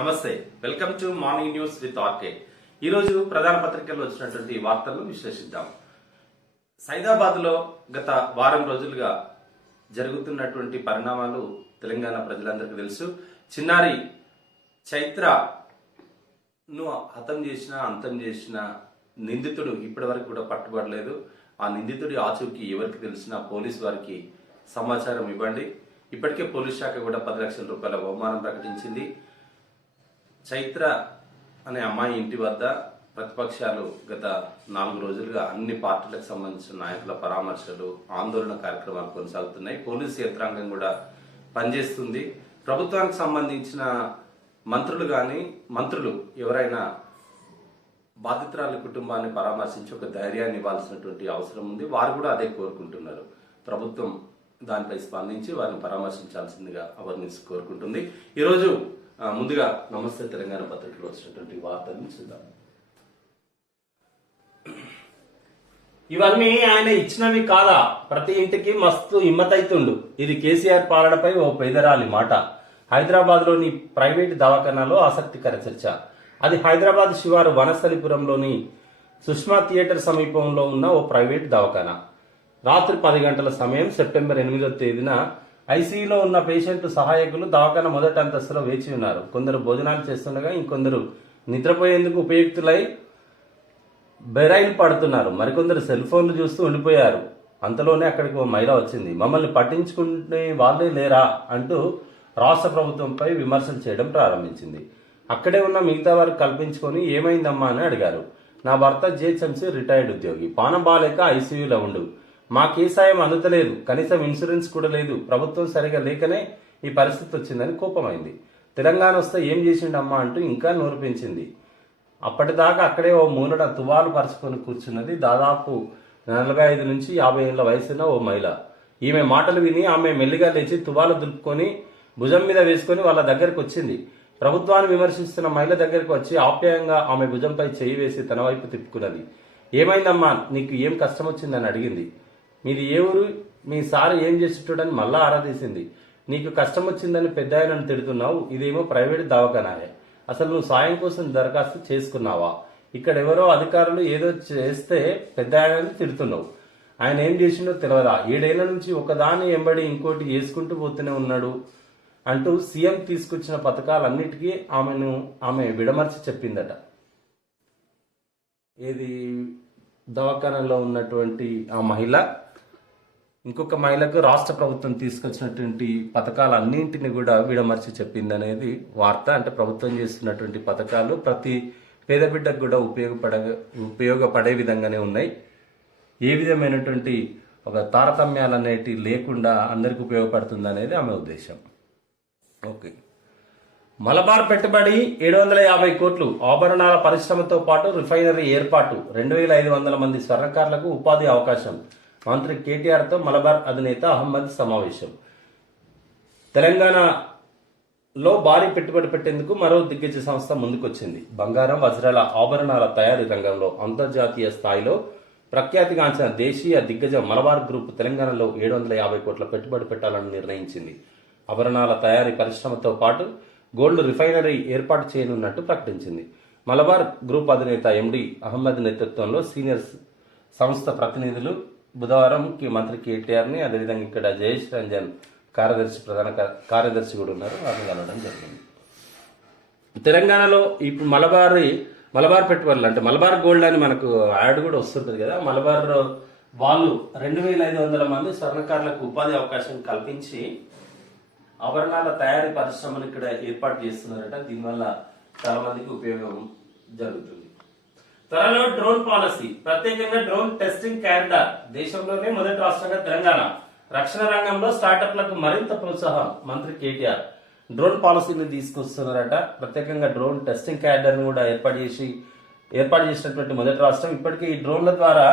నమస్తే, welcome to morning news with RK. ఈరోజు ప్రధాన పత్రికల్లో వచ్చినటువంటి వార్తలను విశ్లేషిద్దాం. సైదాబాద్ లో గత వారం రోజులుగా జరుగుతున్నటువంటి పరిణామాలు తెలంగాణ ప్రజలందరికీ తెలుసు. చిన్నారి చైత్రను అంతం చేసిన నిందితుడు ఇప్పటి వరకు కూడా పట్టుబడలేదు. ఆ నిందితుడి ఆచూకీ ఎవరికి తెలిసినా పోలీసు వారికి సమాచారం ఇవ్వండి. ఇప్పటికే పోలీస్ శాఖ కూడా 10 లక్షల రూపాయల బహుమానం ప్రకటించింది. చైత్ర అనే అమ్మాయి ఇంటి వద్ద ప్రతిపక్షాలు గత 4 రోజులుగా అన్ని పార్టీలకు సంబంధించిన నాయకుల పరామర్శలు, ఆందోళన కార్యక్రమాలు కొనసాగుతున్నాయి. పోలీసు యంత్రాంగం కూడా పనిచేస్తుంది. ప్రభుత్వానికి సంబంధించిన మంత్రులు ఎవరైనా బాధితురాలి కుటుంబాన్ని పరామర్శించి ఒక ధైర్యాన్ని ఇవ్వాల్సినటువంటి అవసరం ఉంది. వారు కూడా అదే కోరుకుంటున్నారు. ప్రభుత్వం దానిపై స్పందించి వారిని పరామర్శించాల్సిందిగా అవర్నెస్ కోరుకుంటుంది. ఈరోజు ముందుగా నమస్తే తెలంగాణ పత్రికలో వచ్చినటువంటి వార్తలను చూద్దాం. ఇవన్నీ ఆయన ఇచ్చినవి కాదా? ప్రతి ఇంటికి మస్తు హిమ్మతైతుండు. ఇది కేసీఆర్ పాలనపై ఓ పేదరాలి మాట. హైదరాబాద్ లోని ప్రైవేట్ దవాఖానాలో ఆసక్తికర చర్చ. అది హైదరాబాద్ శివారు వనస్థలిపురంలోని సుష్మా థియేటర్ సమీపంలో ఉన్న ఓ ప్రైవేట్ దవాఖానా. రాత్రి 10 గంటల సమయం సెప్టెంబర్ 8వ తేదీన ఐసీయూలో ఉన్న పేషెంట్ సహాయకులు దవాఖానా మొదటి అంతస్తులో వేచి ఉన్నారు. కొందరు భోజనాలు చేస్తుండగా ఇంకొందరు నిద్రపోయేందుకు ఉపయుక్తులై బెరైలు పడుతున్నారు. మరికొందరు సెల్ ఫోన్లు చూస్తూ ఉండిపోయారు. అంతలోనే అక్కడికి ఓ మహిళ వచ్చింది. మమ్మల్ని పట్టించుకునే వాళ్ళే లేరా అంటూ రాష్ట్ర ప్రభుత్వంపై విమర్శలు చేయడం ప్రారంభించింది. అక్కడే ఉన్న మిగతా వారు కల్పించుకొని ఏమైందమ్మా అని అడిగారు. నా భర్త జిహెచ్ఎంసీ రిటైర్డ్ ఉద్యోగి, పానం బాలేక ఐసీయూలో ఉండు. మాకే సాయం అందుతలేదు, కనీసం ఇన్సూరెన్స్ కూడా లేదు. ప్రభుత్వం సరిగా లేకనే ఈ పరిస్థితి వచ్చిందని కోపమైంది. తెలంగాణ వస్తే ఏం చేసిండమ్మా అంటూ ఇంకా నోరు పెంచింది. అప్పటిదాకా అక్కడే ఓ మూలన తువాలు పరుచుకొని కూర్చున్నది దాదాపు 45 నుంచి 50 ఏళ్ల వయసున్న ఓ మహిళ. ఈమె మాటలు విని ఆమె మెల్లిగా లేచి తువాలు దులుపుకొని భుజం మీద వేసుకుని వాళ్ళ దగ్గరకు వచ్చింది. ప్రభుత్వాన్ని విమర్శిస్తున్న మహిళ దగ్గరకు వచ్చి ఆప్యాయంగా ఆమె భుజంపై చేయి వేసి తన వైపు తిప్పుకున్నది. ఏమైందమ్మా, నీకు ఏం కష్టం వచ్చిందని అడిగింది. మీది ఏ ఊరు, మీ సారు ఏం చేసేటోడని మళ్ళా ఆరాధీసింది. నీకు కష్టం వచ్చిందని పెద్ద ఆయనను తిడుతున్నావు, ఇదేమో ప్రైవేట్ దవాఖానాయే. అసలు నువ్వు సాయం కోసం దరఖాస్తు చేసుకున్నావా? ఇక్కడ ఎవరో అధికారులు ఏదో చేస్తే పెద్ద ఆయనని తిడుతున్నావు. ఆయన ఏం చేసిండో తెలియదా? 7 ఏళ్ల నుంచి ఒకదాని ఎంబడి ఇంకోటి చేసుకుంటూ పోతూనే ఉన్నాడు అంటూ సీఎం తీసుకొచ్చిన పథకాలన్నిటికీ ఆమె విడమర్చి చెప్పిందట. ఏది దవాఖానాలో ఉన్నటువంటి ఆ మహిళ ఇంకొక మహిళకు రాష్ట్ర ప్రభుత్వం తీసుకొచ్చినటువంటి పథకాలన్నింటినీ కూడా విడమర్చి చెప్పిందనేది వార్త. అంటే ప్రభుత్వం చేస్తున్నటువంటి పథకాలు ప్రతి పేద బిడ్డకు కూడా ఉపయోగపడే విధంగానే ఉన్నాయి. ఏ విధమైనటువంటి ఒక తారతమ్యాలు అనేటి లేకుండా అందరికి ఉపయోగపడుతుంది అనేది ఆమె ఉద్దేశం. ఓకే. మలబార్ పెట్టుబడి 750 కోట్లు, ఆభరణాల పరిశ్రమతో పాటు రిఫైనరీ ఏర్పాటు, 2500 మంది స్వర్ణకారులకు ఉపాధి అవకాశం. మంత్రి కేటీఆర్తో మలబార్ అధినేత అహ్మద్ సమావేశం. తెలంగాణలో భారీ పెట్టుబడి పెట్టేందుకు మరో దిగ్గజ సంస్థ ముందుకొచ్చింది. బంగారం, వజ్రాల ఆభరణాల తయారీ రంగంలో అంతర్జాతీయ స్థాయిలో ప్రఖ్యాతిగాంచిన దేశీయ దిగ్గజం మలబార్ గ్రూప్ తెలంగాణలో 750 కోట్ల పెట్టుబడి పెట్టాలని నిర్ణయించింది. ఆభరణాల తయారీ పరిశ్రమతో పాటు గోల్డ్ రిఫైనరీ ఏర్పాటు చేయనున్నట్టు ప్రకటించింది. మలబార్ గ్రూప్ అధినేత ఎండి అహ్మద్ నేతృత్వంలో సీనియర్ సంస్థ ప్రతినిధులు బుధవారం మంత్రి కేటీఆర్ని, అదేవిధంగా ఇక్కడ జయేష్ రంజన్ ప్రధాన కార్యదర్శి కూడా ఉన్నారు, వారిని కలవడం జరిగింది. తెలంగాణలో ఇప్పుడు మలబార్ పెట్టుబడులు అంటే మలబార్ గోల్డ్ అని మనకు యాడ్ కూడా వస్తుంటుంది కదా. మలబార్ వాళ్ళు 2500 మంది స్వర్ణకారులకు ఉపాధి అవకాశం కల్పించి ఆభరణాల తయారీ పరిశ్రమను ఇక్కడ ఏర్పాటు చేస్తున్నారట. దీనివల్ల చాలా మందికి ఉపయోగం జరుగుతుంది. త్వరలో డ్రోన్ పాలసీ, ప్రత్యేకంగా డ్రోన్ టెస్టింగ్ కారిడార్. దేశంలోనే మొదటి రాష్ట్రంగా తెలంగాణ. రక్షణ రంగంలో స్టార్టప్లకు మరింత ప్రోత్సాహం. మంత్రి కేటీఆర్ డ్రోన్ పాలసీని తీసుకొస్తున్నారట. ప్రత్యేకంగా డ్రోన్ టెస్టింగ్ కారిడార్ ను కూడా ఏర్పాటు చేసినటువంటి మొదటి రాష్ట్రం. ఇప్పటికే ఈ డ్రోన్ల ద్వారా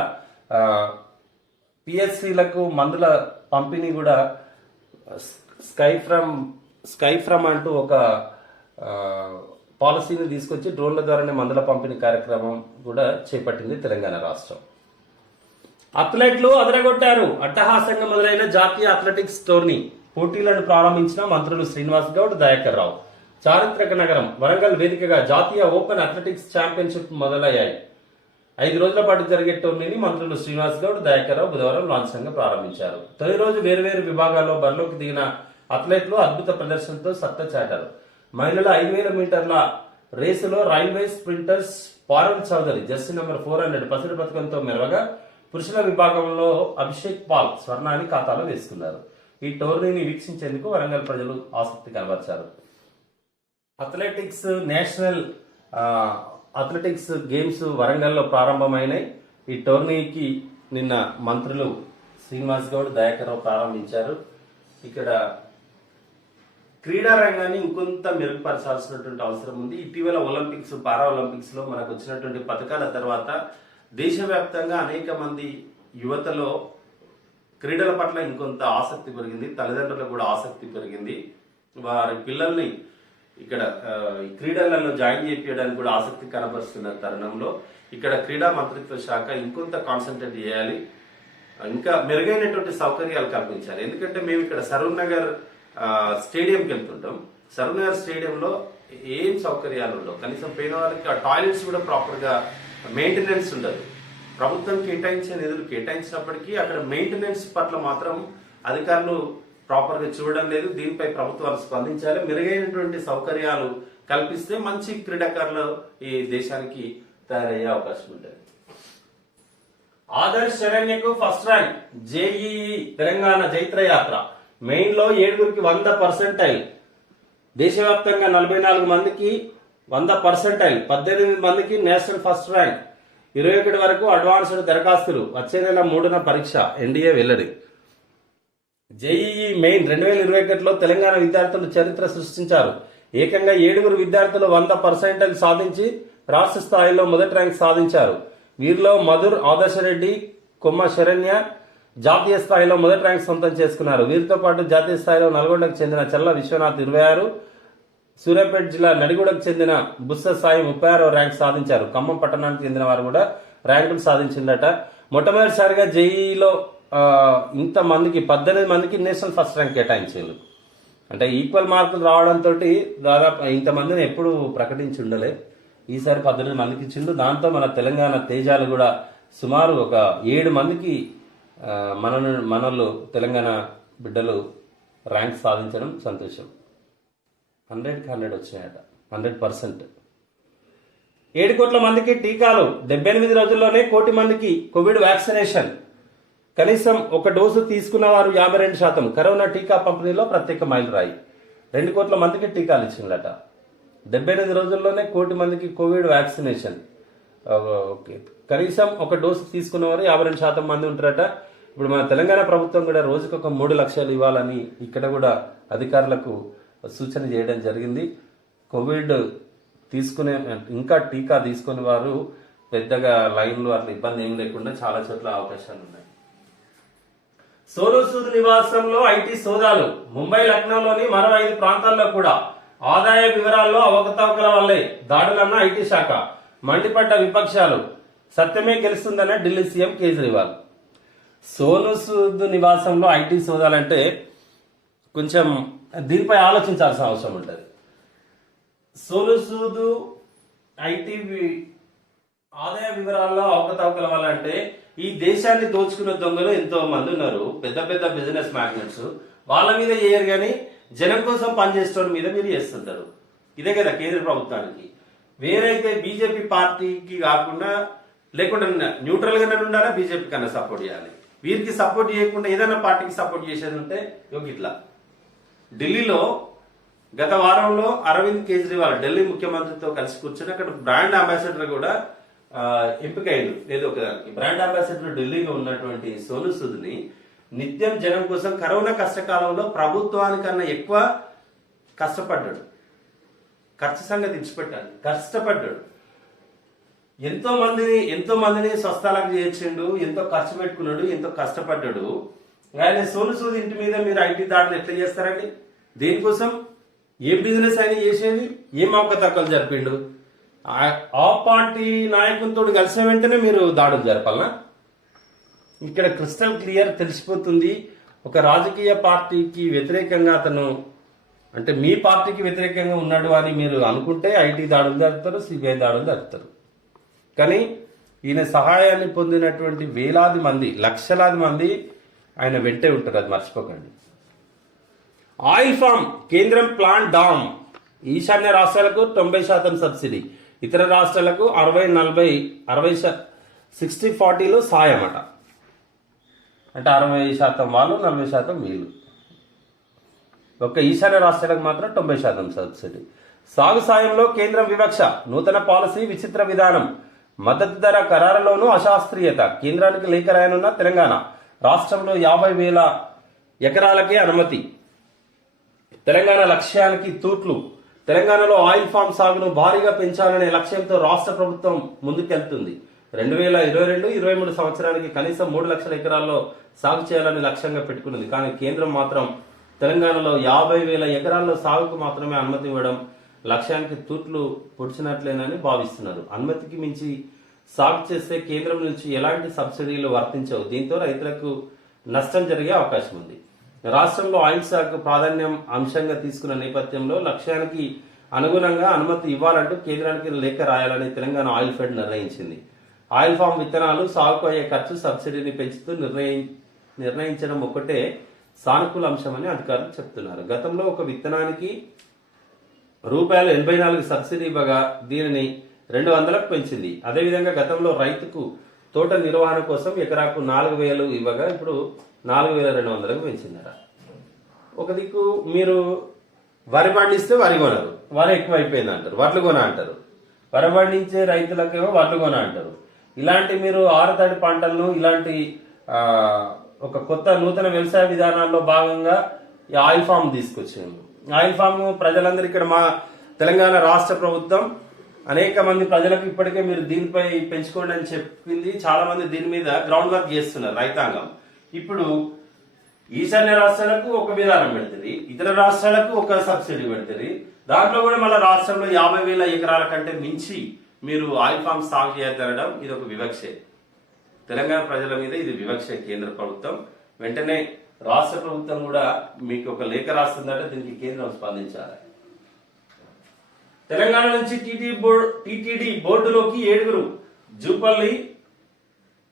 పిఎస్సీలకు మందుల పంపిణీ కూడా స్కై ఫ్రమ్ అంటూ ఒక పాలసీని తీసుకొచ్చి డ్రోన్ల ద్వారానే మందుల పంపిణీ కార్యక్రమం కూడా చేపట్టింది తెలంగాణ రాష్ట్రం. అథ్లెట్లు అదరగొట్టారు. అట్టహాసంగా మొదలైన జాతీయ అథ్లెటిక్స్ టోర్నీ పోటీలను ప్రారంభించిన మంత్రులు శ్రీనివాస్ గౌడ్, దయాకర్ రావు. చారిత్రక నగరం వరంగల్ వేదికగా జాతీయ ఓపెన్ అథ్లెటిక్స్ ఛాంపియన్షిప్ మొదలయ్యాయి. 5 రోజుల పాటు జరిగే టోర్నీని మంత్రులు శ్రీనివాస్ గౌడ్, దయాకర్ రావు బుధవారం లాంఛనంగా ప్రారంభించారు. తొలి రోజు వేర్వేరు విభాగాల్లో బరిలోకి దిగిన అథ్లెట్లు అద్భుత ప్రదర్శనతో సత్తా చాటారు. మహిళల 5000 మీటర్ల రేసులో railway sprinters Parul Chaudhary jersey number 400 పసిడి పథకంతో మెరవగా, పురుషుల విభాగంలో అభిషేక్ పాల్ స్వర్ణాన్ని ఖాతాలో వేసుకున్నారు. ఈ టోర్నీని వీక్షించేందుకు వరంగల్ ప్రజలు ఆసక్తి కనబరిచారు. అథ్లెటిక్స్ నేషనల్ అథ్లెటిక్స్ గేమ్స్ వరంగల్లో ప్రారంభమైనాయి. ఈ టోర్నీకి నిన్న మంత్రులు శ్రీనివాస్ గౌడ్, దయాకర్ రావు ప్రారంభించారు. ఇక్కడ క్రీడా రంగాన్ని ఇంకొంత మెరుగుపరచాల్సినటువంటి అవసరం ఉంది. ఇటీవల ఒలింపిక్స్, పారా ఒలింపిక్స్ లో మనకు వచ్చినటువంటి పథకాల తర్వాత దేశవ్యాప్తంగా అనేక మంది యువతలో క్రీడల పట్ల ఇంకొంత ఆసక్తి పెరిగింది. తల్లిదండ్రులకు కూడా ఆసక్తి పెరిగింది. వారి పిల్లల్ని ఇక్కడ ఈ క్రీడలలో జాయిన్ చేయించడానికి కూడా ఆసక్తి కనబరుస్తున్న తరుణంలో ఇక్కడ క్రీడా మంత్రిత్వ శాఖ ఇంకొంత కాన్సన్ట్రేట్ చేయాలి, ఇంకా మెరుగైనటువంటి సౌకర్యాలు కల్పించాలి. ఎందుకంటే మేము ఇక్కడ సరూర్ నగర్ స్టేడియంకి వెళ్తుంటాం. సరూర్ నగర్ స్టేడియంలో ఏం సౌకర్యాలు ఉండవు. కనీసం పోయిన వాళ్ళకి ఆ టాయిలెట్స్ కూడా ప్రాపర్ గా మెయింటెనెన్స్ ఉండదు. ప్రభుత్వం కేటాయించే నిధులు కేటాయించినప్పటికీ అక్కడ మెయింటెనెన్స్ పట్ల మాత్రం అధికారులు ప్రాపర్ గా చూడడం లేదు. దీనిపై ప్రభుత్వాలు స్పందించాలి. మెరుగైనటువంటి సౌకర్యాలు కల్పిస్తే మంచి క్రీడాకారులు ఈ దేశానికి తయారయ్యే అవకాశం ఉంటుంది. ఆదర్శ్ శరణ్యకు ఫస్ట్ ర్యాంక్ జేఈఈ తెలంగాణ జైత్ర యాత్ర మెయిన్ లో 7గురికి 100%. దేశవ్యాప్తంగా 44 మందికి 100%, 18 మందికి నేషనల్ ఫస్ట్ ర్యాంక్, 21 వరకు అడ్వాన్స్డ్ దరఖాస్తులు. వచ్చే నెల 3న పరీక్ష. ఎన్డీఏ వెల్లడి. జేఈఈ మెయిన్ 2021లో తెలంగాణ విద్యార్థులు చరిత్ర సృష్టించారు. ఏకంగా 7గురు విద్యార్థులు 100% సాధించి రాష్ట్ర స్థాయిలో మొదటి ర్యాంక్ సాధించారు. వీరిలో మధుర్, ఆదర్శ రెడ్డి, కొమ్మ శరణ్య జాతీయ స్థాయిలో మొదటి ర్యాంక్ సొంతం చేసుకున్నారు. వీరితో పాటు జాతీయ స్థాయిలో నల్గొండకు చెందిన చల్ల విశ్వనాథ్ 26, సూర్యాపేట జిల్లా నడిగూడకు చెందిన బుస్స సాయి 36వ ర్యాంక్ సాధించారు. ఖమ్మం పట్టణానికి చెందిన వారు కూడా ర్యాంకులు సాధించిందట. మొట్టమొదటిసారిగా జేఈలో ఇంత మందికి 18 మందికి నేషనల్ ఫస్ట్ ర్యాంక్ కేటాయించారు. అంటే ఈక్వల్ మార్కులు రావడంతో దాదాపు ఇంతమందిని ఎప్పుడు ప్రకటించి ఉండలే. ఈసారి 18 మందికి ఇచ్చిండు. దాంతో మన తెలంగాణ తేజాలు కూడా సుమారు ఒక 7 మందికి మనలు తెలంగాణ బిడ్డలు ర్యాంక్ సాధించడం సంతోషం. 100కి 100 వచ్చాయట. 100%. 7 కోట్ల మందికి టీకాలు. 78 రోజుల్లోనే 1 కోటి మందికి కోవిడ్ వ్యాక్సినేషన్. కనీసం ఒక డోసు తీసుకున్న వారు 52%. కరోనా టీకా పంపిణీలో ప్రత్యేక మైలురాయి. 2 కోట్ల మందికి టీకాలు ఇచ్చిందట. 78 రోజుల్లోనే 1 కోటి మందికి కోవిడ్ వ్యాక్సినేషన్. ఓకే, కనీసం ఒక డోసు తీసుకున్నవారు 52% మంది ఉంటారట. ఇప్పుడు మన తెలంగాణ ప్రభుత్వం కూడా రోజుకు ఒక 3 లక్షలు ఇవ్వాలని ఇక్కడ కూడా అధికారులకు సూచన చేయడం జరిగింది. కోవిడ్ తీసుకునే ఇంకా టీకా తీసుకునే వారు పెద్దగా లైన్లు అట్లా ఇబ్బంది ఏం లేకుండా చాలా చోట్ల అవకాశాలు ఉన్నాయి. సోనూ సూద్ నివాసంలో ఐటీ సోదాలు. ముంబై, లక్నోలోని మరో 5 ప్రాంతాల్లో కూడా ఆదాయ వివరాల్లో అవకతవకల వల్లే దాడులన్న ఐటీ శాఖ. మండిపడ్డ విపక్షాలు. సత్యమే గెలుస్తుందన్న ఢిల్లీ సీఎం కేజ్రీవాల్. సోనూ సూద్ నివాసంలో ఐటీ సోదాలంటే కొంచెం దీనిపై ఆలోచించాల్సిన అవసరం ఉంటుంది. సోనూ సూద్ ఐటీ ఆదాయ వివరాల్లో అవకతవకల వల్ల అంటే ఈ దేశాన్ని దోచుకున్న దొంగలు ఎంతో మంది ఉన్నారు. పెద్ద పెద్ద బిజినెస్ మ్యాగ్నెట్స్. వాళ్ళ మీద చేయరు కానీ జనం కోసం పనిచేసేవాడి మీద మీరు చేస్తుంటారు. ఇదే కదా కేంద్ర ప్రభుత్వానికి. వేరైతే బీజేపీ పార్టీకి కాకుండా లేకుండా న్యూట్రల్ గానే ఉండాలా, బీజేపీ కన్నా సపోర్ట్ చేయాలి. వీరికి సపోర్ట్ చేయకుండా ఏదైనా పార్టీకి సపోర్ట్ చేసేది ఉంటే ఇట్లా. ఢిల్లీలో గత వారంలో అరవింద్ కేజ్రీవాల్ ఢిల్లీ ముఖ్యమంత్రితో కలిసి కూర్చొని అక్కడ బ్రాండ్ అంబాసిడర్ కూడా ఎంపికైంది. ఏదో ఒకదానికి బ్రాండ్ అంబాసిడర్ ఢిల్లీలో ఉన్నటువంటి సోనూ సూద్ ని నిత్యం జనం కోసం కరోనా కష్టకాలంలో ప్రభుత్వానికన్నా ఎక్కువ కష్టపడ్డాడు. ఖర్చు సంగతి ఇచ్చిపెట్టాలి, కష్టపడ్డాడు. ఎంతో మందిని స్వస్థలాలకు చేర్చిండు, ఎంతో ఖర్చు పెట్టుకున్నాడు, ఎంతో కష్టపడ్డాడు. ఆయన సోనూ సూద్ ఇంటి మీద మీరు ఐటీ దాడులు ఎట్లా చేస్తారండి? దేనికోసం? ఏ బిజినెస్ అయినా చేసేది? ఏం అవకతవకలు జరిపిండు? ఆ పార్టీ నాయకులతో కలిసిన వెంటనే మీరు దాడులు జరపాలనా? ఇక్కడ క్రిస్టల్ క్లియర్ తెలిసిపోతుంది. ఒక రాజకీయ పార్టీకి వ్యతిరేకంగా అతను అంటే మీ పార్టీకి వ్యతిరేకంగా ఉన్నాడు అని మీరు అనుకుంటే ఐటీ దాడులు జరుపుతారు, సిబిఐ దాడులు జరుపుతారు. కానీ ఈయన సహాయాన్ని పొందినటువంటి వేలాది మంది, లక్షలాది మంది ఆయన వెంటే ఉంటారు, అది మర్చిపోకండి. ఆయిల్ ఫామ్ కేంద్రం ప్లాంట్ డామ్. ఈశాన్య రాష్ట్రాలకు 90% సబ్సిడీ, ఇతర రాష్ట్రాలకు 60-40 60-40లో సాయం అట. అంటే 60% వాళ్ళు, 40% వీళ్ళు. ఒక్క ఈశాన్య రాష్ట్రాలకు మాత్రం 90% సబ్సిడీ. సాగు సాయంలో కేంద్రం వివక్ష, నూతన పాలసీ విచిత్ర విధానం, మద్దతు ధర ఖరారులోనూ అశాస్త్రీయత. కేంద్రానికి లేఖ రాయనున్న తెలంగాణ, రాష్ట్రంలో 50,000 ఎకరాలకే అనుమతి. తెలంగాణ లక్ష్యానికి తూట్లు. తెలంగాణలో ఆయిల్ ఫామ్ సాగును భారీగా పెంచాలనే లక్ష్యంతో రాష్ట్ర ప్రభుత్వం ముందుకెళ్తుంది. 2022-23 సంవత్సరానికి కనీసం 3 లక్షల ఎకరాల్లో సాగు చేయాలని లక్ష్యంగా పెట్టుకున్నది. కానీ కేంద్రం మాత్రం తెలంగాణలో 50,000 ఎకరాల్లో సాగుకు మాత్రమే అనుమతి ఇవ్వడం లక్ష్యానికి తూట్లు పొడిచినట్లేనని భావిస్తున్నారు. అనుమతికి మించి సాగు చేస్తే కేంద్రం నుంచి ఎలాంటి సబ్సిడీలు వర్తించవు. దీంతో రైతులకు నష్టం జరిగే అవకాశం ఉంది. రాష్ట్రంలో ఆయిల్ సాగుకు ప్రాధాన్యం అంశంగా తీసుకున్న నేపథ్యంలో లక్ష్యానికి అనుగుణంగా అనుమతి ఇవ్వాలంటూ కేంద్రానికి లేఖ రాయాలని తెలంగాణ ఆయిల్ ఫెడ్ నిర్ణయించింది. ఆయిల్ ఫామ్ విత్తనాలు సాగుకు అయ్యే ఖర్చు సబ్సిడీని పెంచుతూ నిర్ణయించడం ఒకటే సానుకూల అంశమని అధికారులు చెప్తున్నారు. గతంలో ఒక విత్తనానికి ₹84 సబ్సిడీ ఇవ్వగా దీనిని 200లకు పెంచింది. అదేవిధంగా గతంలో రైతుకు తోట నిర్వహణ కోసం ఎకరాకు 4,000 ఇవ్వగా ఇప్పుడు 4,200లకు పెంచిందట. ఒక దిక్కు మీరు వరి పండిస్తే వరి కొనరు, వరి ఎక్కువైపోయింది అంటారు, వడ్లు కొన అంటారు. వరి పండించే రైతులకేమో వడ్లు కొన అంటారు. ఇలాంటి మీరు ఆరుతడి పంటలను, ఇలాంటి ఒక కొత్త నూతన వ్యవసాయ విధానాల్లో భాగంగా ఈ ఆయిల్ ఫామ్ తీసుకొచ్చాము. ఆయిల్ ఫామ్ ప్రజలందరూ ఇక్కడ మా తెలంగాణ రాష్ట్ర ప్రభుత్వం అనేక మంది ప్రజలకు ఇప్పటికే మీరు దీనిపై పెంచుకోండి అని చెప్పింది. చాలా మంది దీని మీద గ్రౌండ్ వర్క్ చేస్తున్నారు రైతాంగం. ఇప్పుడు ఈశాన్య రాష్ట్రాలకు ఒక విధానం పెడుతుంది, ఇతర రాష్ట్రాలకు ఒక సబ్సిడీ పెడుతుంది. దాంట్లో కూడా మళ్ళీ రాష్ట్రంలో 50,000 ఎకరాల కంటే మించి మీరు ఆయిల్ ఫామ్ సాగు చేయడం ఇది ఒక వివక్షే. తెలంగాణ ప్రజల మీద ఇది వివక్ష. కేంద్ర ప్రభుత్వం వెంటనే రాష్ట్ర ప్రభుత్వం కూడా మీకు ఒక లేఖ రాస్తుందంటే దీనికి కేంద్రం స్పందించాలి. తెలంగాణ నుంచి టీటీడీ బోర్డులోకి 7 జూపల్లి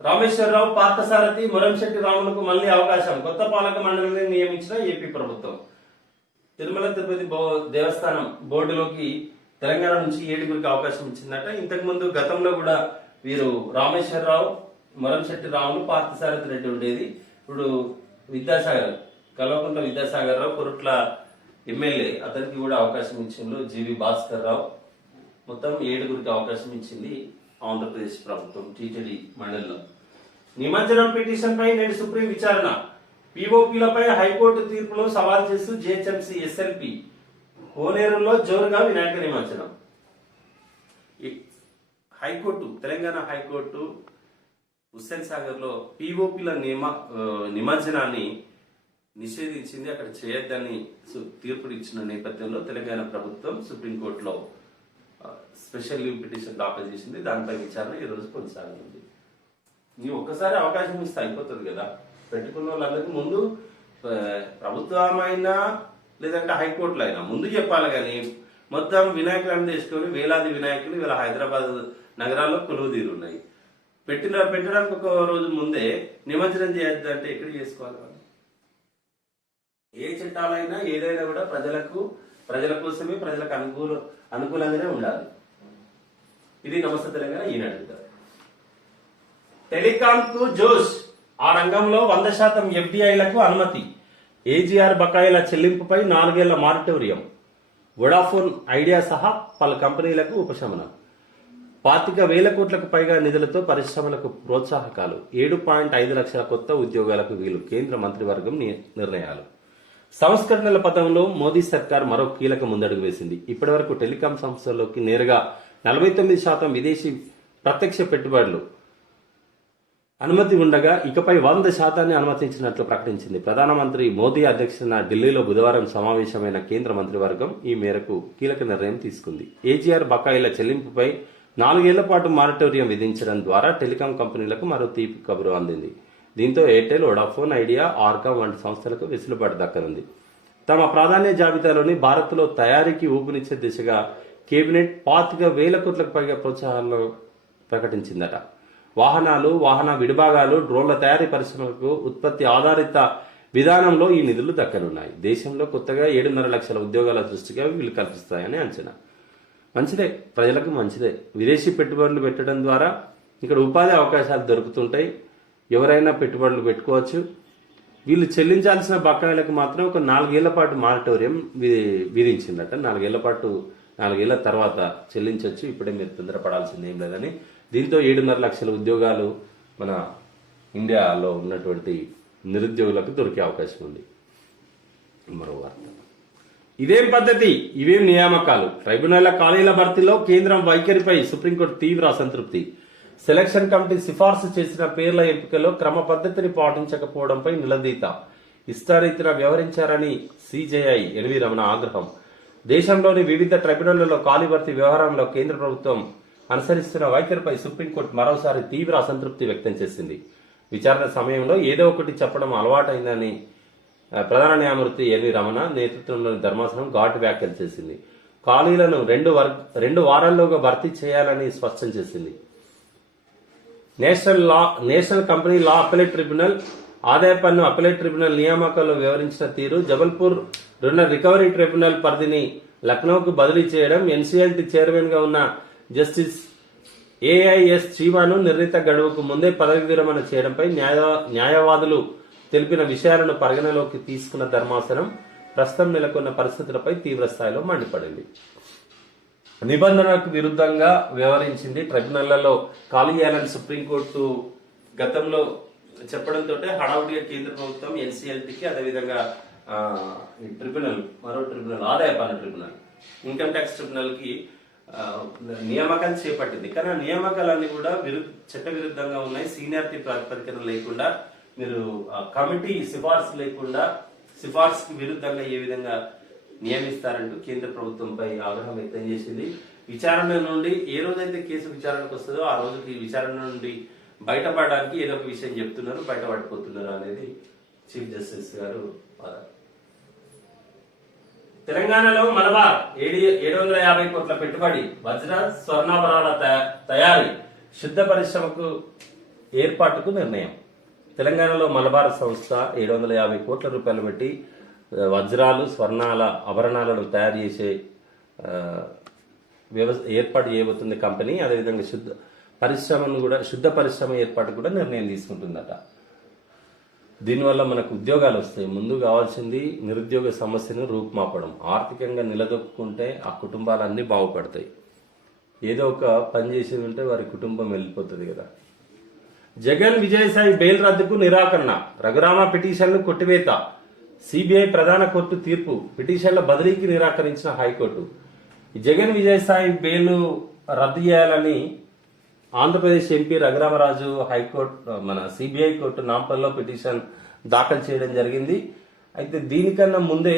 రామేశ్వరరావు, పార్థసారథి, మురంశెట్టి రాములకు మళ్లీ అవకాశం. కొత్త పాలక మండలిని నియమించిన ఏపీ ప్రభుత్వం. తిరుమల తిరుపతి దేవస్థానం బోర్డులోకి తెలంగాణ నుంచి 7 అవకాశం ఇచ్చిందట. ఇంతకు ముందు గతంలో కూడా వీరు రామేశ్వరరావు, మురంశెట్టి రాములు, పార్థసారథి రెడ్డి ఉండేది. ఇప్పుడు విద్యాసాగర్, కల్వకుంట్ల విద్యాసాగర్ రావు, కొరుట్ల ఎమ్మెల్యే, అతనికి కూడా అవకాశం ఇచ్చిండ్రు. జీవి భాస్కర్ రావు, మొత్తం 7 అవకాశం ఇచ్చింది ఆంధ్రప్రదేశ్ ప్రభుత్వం టీటీడీ మండలిలో. నిమజ్జనం పిటిషన్ పై నేడు సుప్రీం విచారణ. పీఓపీలపై హైకోర్టు తీర్పును సవాల్ చేస్తూ జీహెచ్ఎంసీ ఎస్ఎల్పీ కోనేరులో జోరుగా వినాయక నిమజ్జనం. హైకోర్టు, తెలంగాణ హైకోర్టు హుస్సేన్ సాగర్ లో పీఓపీల నిమజ్జనాన్ని నిషేధించింది. అక్కడ చేయొద్దని తీర్పులు ఇచ్చిన నేపథ్యంలో తెలంగాణ ప్రభుత్వం సుప్రీంకోర్టులో స్పెషల్ లీవ్ పిటిషన్ దాఖలు చేసింది. దానిపై విచారణ ఈ రోజు కొనసాగింది. నీవు ఒక్కసారి అవకాశం ఇస్తే అయిపోతుంది కదా. పెట్టుకున్న వాళ్ళందరికీ ముందు ప్రభుత్వమైనా లేదంటే హైకోర్టులో అయినా ముందు చెప్పాలి. కానీ మొత్తం వినాయకులను తీసుకొని వేలాది వినాయకులు ఇవాళ హైదరాబాద్ నగరాల్లో కొలువు తీరున్నాయి. పెట్టడానికి ఒక రోజు ముందే నిమజ్జనం చేయొద్దు అంటే ఎక్కడ చేసుకోవాలి? ఏ చట్టాలైనా ఏదైనా కూడా ప్రజల కోసమే, ప్రజలకు అనుకూలంగానే ఉండాలి. ఇది నమస్తే తెలంగాణ ఈనాడు. టెలికాం కు జోష్. ఆ రంగంలో 100% ఎఫ్డిఐలకు అనుమతి. ఏజీఆర్ బకాయిల చెల్లింపుపై 4 ఏళ్ల మారిటోరియం. వొడాఫోన్, ఐడియా సహా పలు కంపెనీలకు ఉపశమనం. 25,000 కోట్లకు పైగా నిధులతో పరిశ్రమలకు ప్రోత్సాహకాలు. 7.5 లక్షల కొత్త ఉద్యోగాలకు వీలు. కేంద్ర మంత్రివర్గం నిర్ణయాలు. సంస్కరణల పథంలో మోదీ సర్కార్ మరో కీలక ముందడుగు వేసింది. ఇప్పటి వరకు టెలికాం సంస్థల్లోకి నేరుగా 49% విదేశీ ప్రత్యక్ష పెట్టుబడులు అనుమతి ఉండగా ఇకపై 100% అనుమతించినట్లు ప్రకటించింది. ప్రధానమంత్రి మోదీ అధ్యక్షతన ఢిల్లీలో బుధవారం సమావేశమైన కేంద్ర మంత్రివర్గం ఈ మేరకు కీలక నిర్ణయం తీసుకుంది. ఏజీఆర్ బకాయిల చెల్లింపుపై 4 ఏళ్ల పాటు మారిటోరియం విధించడం ద్వారా టెలికాం కంపెనీలకు మరో తీపి కబురు అందింది. దీంతో ఎయిర్టెల్, వొడాఫోన్, ఐడియా, ఆర్కామ్ వంటి సంస్థలకు వెసులుబాటు దక్కనుంది. తమ ప్రాధాన్య జాబితాలోని భారత్లో తయారీకి ఊపునిచ్చే దిశగా కేబినెట్ 25,000 కోట్లకు పైగా ప్రోత్సాహాలను ప్రకటించిందట. వాహనాలు, వాహన విడిభాగాలు, డ్రోన్ల తయారీ పరిశ్రమలకు ఉత్పత్తి ఆధారిత విధానంలో ఈ నిధులు దక్కనున్నాయి. దేశంలో కొత్తగా 7.5 లక్షల ఉద్యోగాల సృష్టిగా వీలు కల్పిస్తాయని అంచనా. మంచిదే, ప్రజలకు మంచిదే. విదేశీ పెట్టుబడులు పెట్టడం ద్వారా ఇక్కడ ఉపాధి అవకాశాలు దొరుకుతుంటాయి. ఎవరైనా పెట్టుబడులు పెట్టుకోవచ్చు. వీళ్ళు చెల్లించాల్సిన బకాయిలకు మాత్రం ఒక 4 ఏళ్ల పాటు మారటోరియం విధించిందట. 4 ఏళ్ల తర్వాత చెల్లించవచ్చు. ఇప్పుడే మీరు తొందరపడాల్సింది ఏం లేదని. దీంతో 7.5 లక్షల ఉద్యోగాలు మన ఇండియాలో ఉన్నటువంటి నిరుద్యోగులకు దొరికే అవకాశం ఉంది. మరో వార్త. ఇదేం పద్ధతి, ఇవేం నియామకాలు? ట్రైబ్యునల్ల ఖాళీల భర్తీలో కేంద్రం వైఖరిపై సుప్రీంకోర్టు తీవ్ర అసంతృప్తి. సెలక్షన్ కమిటీ సిఫార్సు చేసిన పేర్ల ఎంపికలో క్రమ పద్ధతిని పాటించకపోవడంపై నిలదీత. ఇష్టారీతిన వ్యవహరించారని సిజేఐ ఎన్వి రమణ ఆగ్రహం. దేశంలోని వివిధ ట్రైబ్యునళ్లలో ఖాళీ భర్తీ వ్యవహారంలో కేంద్ర ప్రభుత్వం అనుసరిస్తున్న వైఖరిపై సుప్రీంకోర్టు మరోసారి తీవ్ర అసంతృప్తి వ్యక్తం చేసింది. విచారణ సమయంలో ఏదో ఒకటి చెప్పడం అలవాటైందని ప్రధాన న్యాయమూర్తి ఎన్వి రమణ నేతృత్వంలోని ధర్మాసనం ఘాటు వ్యాఖ్యలు చేసింది. ఖాళీలను 2 వారాల్లోగా భర్తీ చేయాలని స్పష్టం చేసింది. National company law appellate tribunal, ఆదాయ పన్ను అప్పీలేట్ ట్రిబ్యునల్ నియామకాల్లో వివరించిన తీరు, జబల్పూర్ రుణ రికవరీ ట్రిబ్యునల్ పరిధిని లక్నోకు బదిలీ చేయడం, ఎన్సీఎల్టీ చైర్మన్ గా ఉన్న జస్టిస్ ఏఐఎస్ చీమాను నిర్ణీత గడువుకు ముందే పదవి విరమణ చేయడంపై న్యాయవాదులు తెలిపిన విషయాలను పరిగణలోకి తీసుకున్న ధర్మాసనం ప్రస్తుతం నెలకొన్న పరిస్థితులపై తీవ్ర స్థాయిలో మండిపడింది. నిబంధనలకు విరుద్ధంగా వ్యవహరించింది. ట్రైబ్యునళ్లలో ఖాళీ చేయాలని సుప్రీంకోర్టు గతంలో చెప్పడంతో హడావుడిగా కేంద్ర ప్రభుత్వం ఎన్సీఎల్టీకి, అదేవిధంగా మరో ట్రిబ్యునల్ ఆదాయ పన్ను ట్రిబ్యునల్, ఇన్కమ్ ట్యాక్స్ ట్రిబ్యునల్ కి నియామకాలు చేపట్టింది. కానీ ఆ నియామకాలన్నీ కూడా చట్ట విరుద్ధంగా ఉన్నాయి. సీనియారిటీ ప్రాతిపదికన లేకుండా, మీరు కమిటీ సిఫార్సు లేకుండా, సిఫార్సుకి విరుద్ధంగా ఏ విధంగా నియమిస్తారంటూ కేంద్ర ప్రభుత్వంపై ఆగ్రహం వ్యక్తం చేసింది. విచారణ నుండి ఏ రోజైతే కేసు విచారణకు వస్తుందో ఆ రోజుకి విచారణ నుండి బయటపడడానికి ఏదో ఒక విషయం చెప్తున్నారు, బయటపడిపోతున్నారు అనేది చీఫ్ జస్టిస్ గారు వాదన. తెలంగాణలో మలబార్ 750 కోట్ల పెట్టుబడి, వజ్ర స్వర్ణాభరణాల తయారీ, శుద్ధ పరిశ్రమకు ఏర్పాటుకు నిర్ణయం. తెలంగాణలో మలబార్ సంస్థ 750 కోట్ల రూపాయలు పెట్టి వజ్రాలు, స్వర్ణాల ఆభరణాలను తయారు చేసే ఏర్పాటు చేయబోతుంది కంపెనీ. అదేవిధంగా శుద్ధ పరిశ్రమ ఏర్పాటు కూడా నిర్ణయం తీసుకుంటుందట. దీనివల్ల మనకు ఉద్యోగాలు వస్తాయి. ముందు కావాల్సింది నిరుద్యోగ సమస్యను రూపుమాపడం. ఆర్థికంగా నిలదొక్కుంటే ఆ కుటుంబాలన్నీ బాగుపడతాయి. ఏదో ఒక పని చేసి ఉంటే వారి కుటుంబం వెళ్ళిపోతుంది కదా. జగన్ విజయసాయి బెయిల్ రద్దుకు నిరాకరణ, రఘురామ పిటిషన్లు కొట్టివేత. సిబిఐ ప్రధాన కోర్టు తీర్పు, పిటిషన్ల బదిలీకి నిరాకరించిన హైకోర్టు. జగన్ విజయసాయి బెయిల్ రద్దు చేయాలని ఆంధ్రప్రదేశ్ ఎంపీ రఘురామరాజు మన సిబిఐ కోర్టు నాంపల్లిలో పిటిషన్ దాఖలు చేయడం జరిగింది. అయితే దీనికన్నా ముందే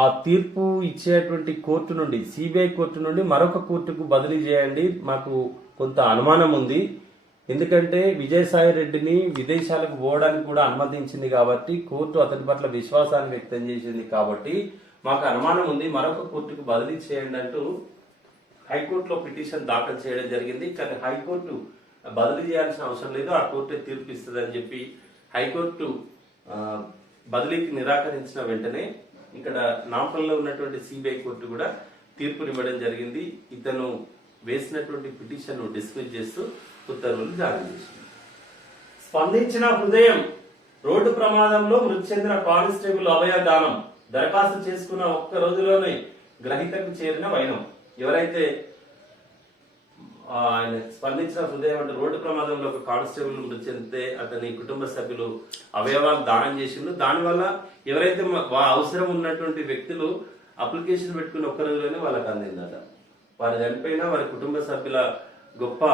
ఆ తీర్పు ఇచ్చేటువంటి కోర్టు నుండి, సిబిఐ కోర్టు నుండి మరొక కోర్టుకు బదిలీ చేయండి, మాకు కొంత అనుమానం ఉంది. ఎందుకంటే విజయసాయి రెడ్డిని విదేశాలకు పోవడానికి కూడా అనుమతించింది కాబట్టి, కోర్టు అతని పట్ల విశ్వాసాన్ని వ్యక్తం చేసింది కాబట్టి మాకు అనుమానం ఉంది, మరొక కోర్టుకు బదిలీ చేయండి అంటూ హైకోర్టులో పిటిషన్ దాఖలు చేయడం జరిగింది. కానీ హైకోర్టు బదిలీ చేయాల్సిన అవసరం లేదు, ఆ కోర్టే తీర్పు ఇస్తుందని చెప్పి హైకోర్టు బదిలీకి నిరాకరించిన వెంటనే ఇక్కడ నాంపల్లిలో ఉన్నటువంటి సిబిఐ కోర్టు కూడా తీర్పునివ్వడం జరిగింది. ఇతను వేసినటువంటి పిటిషన్ డిస్మిస్ చేస్తూ ఉత్తర్వులు జారీ చేసింది. స్పందించిన హృదయం, రోడ్డు ప్రమాదంలో మృతి చెందిన కానిస్టేబుల్ అభయదానం. దరఖాస్తు చేసుకున్న ఒక్క రోజులోనే గ్రహీతకు చేరిన వైనం. ఎవరైతే ఆయన స్పందించిన హృదయం అంటే రోడ్డు ప్రమాదంలో ఒక కానిస్టేబుల్ మృతి చెందితే అతని కుటుంబ సభ్యులు అవయవాలు దానం చేసిండ్రు. దానివల్ల ఎవరైతే అవసరం ఉన్నటువంటి వ్యక్తులు అప్లికేషన్ పెట్టుకుని ఒక్క రోజులోనే వాళ్ళకి అందిందట. వారు చనిపోయినా వారి కుటుంబ సభ్యుల గొప్ప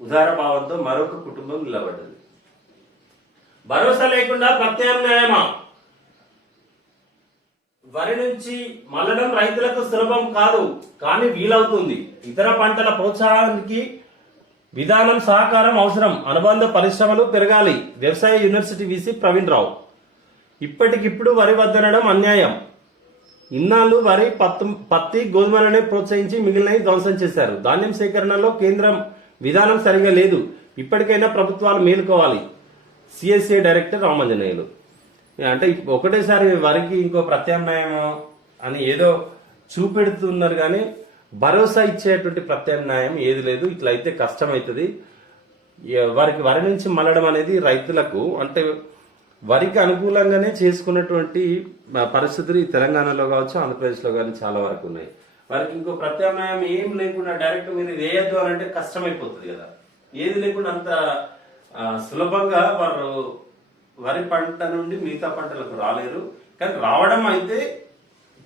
ఉదార భావంతో మరొక కుటుంబం నిలబడ్డది. భరోసా లేకుండా ప్రత్యామ్నాయమా? వరి నుంచి మల్లడం రైతులకు సులభం కాదు, కానీ వీలవుతుంది. ఇతర పంటల ప్రోత్సాహానికి విధానం, సహకారం అవసరం. అనుబంధ పరిశ్రమలు పెరగాలి. వ్యవసాయ యూనివర్సిటీ వీసీ ప్రవీణ్ రావు. ఇప్పటికిప్పుడు వరి వద్దనడం అన్యాయం. ఇన్నాళ్ళు వరి, పత్తి, గోధుమలనే ప్రోత్సహించి మిగిలినవి ధ్వంసం చేశారు. ధాన్యం సేకరణలో కేంద్రం విధానం సరిగా లేదు. ఇప్పటికైనా ప్రభుత్వాలు మేలుకోవాలి. CSA director Ramanjaneyulu. అంటే ఒకటేసారి వరికి ఇంకో ప్రత్యామ్నాయం అని ఏదో చూపెడుతున్నారు కానీ భరోసా ఇచ్చేటువంటి ప్రత్యామ్నాయం ఏది లేదు. ఇట్లా అయితే కష్టమవుతుంది. వారికి వరి నుంచి మళ్ళడం అనేది రైతులకు అంటే వరికి అనుకూలంగానే చేసుకున్నటువంటి పరిస్థితులు ఈ తెలంగాణలో కావచ్చు, ఆంధ్రప్రదేశ్లో కానీ చాలా వరకు ఉన్నాయి. వారికి ఇంకో ప్రత్యామ్నాయం ఏం లేకుండా డైరెక్ట్ మీరు ఇది వేయద్దు అని అంటే కష్టమైపోతుంది కదా. ఏది లేకుండా అంత సులభంగా వారు వరి పంట నుండి మిగతా పంటలకు రాలేరు. కానీ రావడం అయితే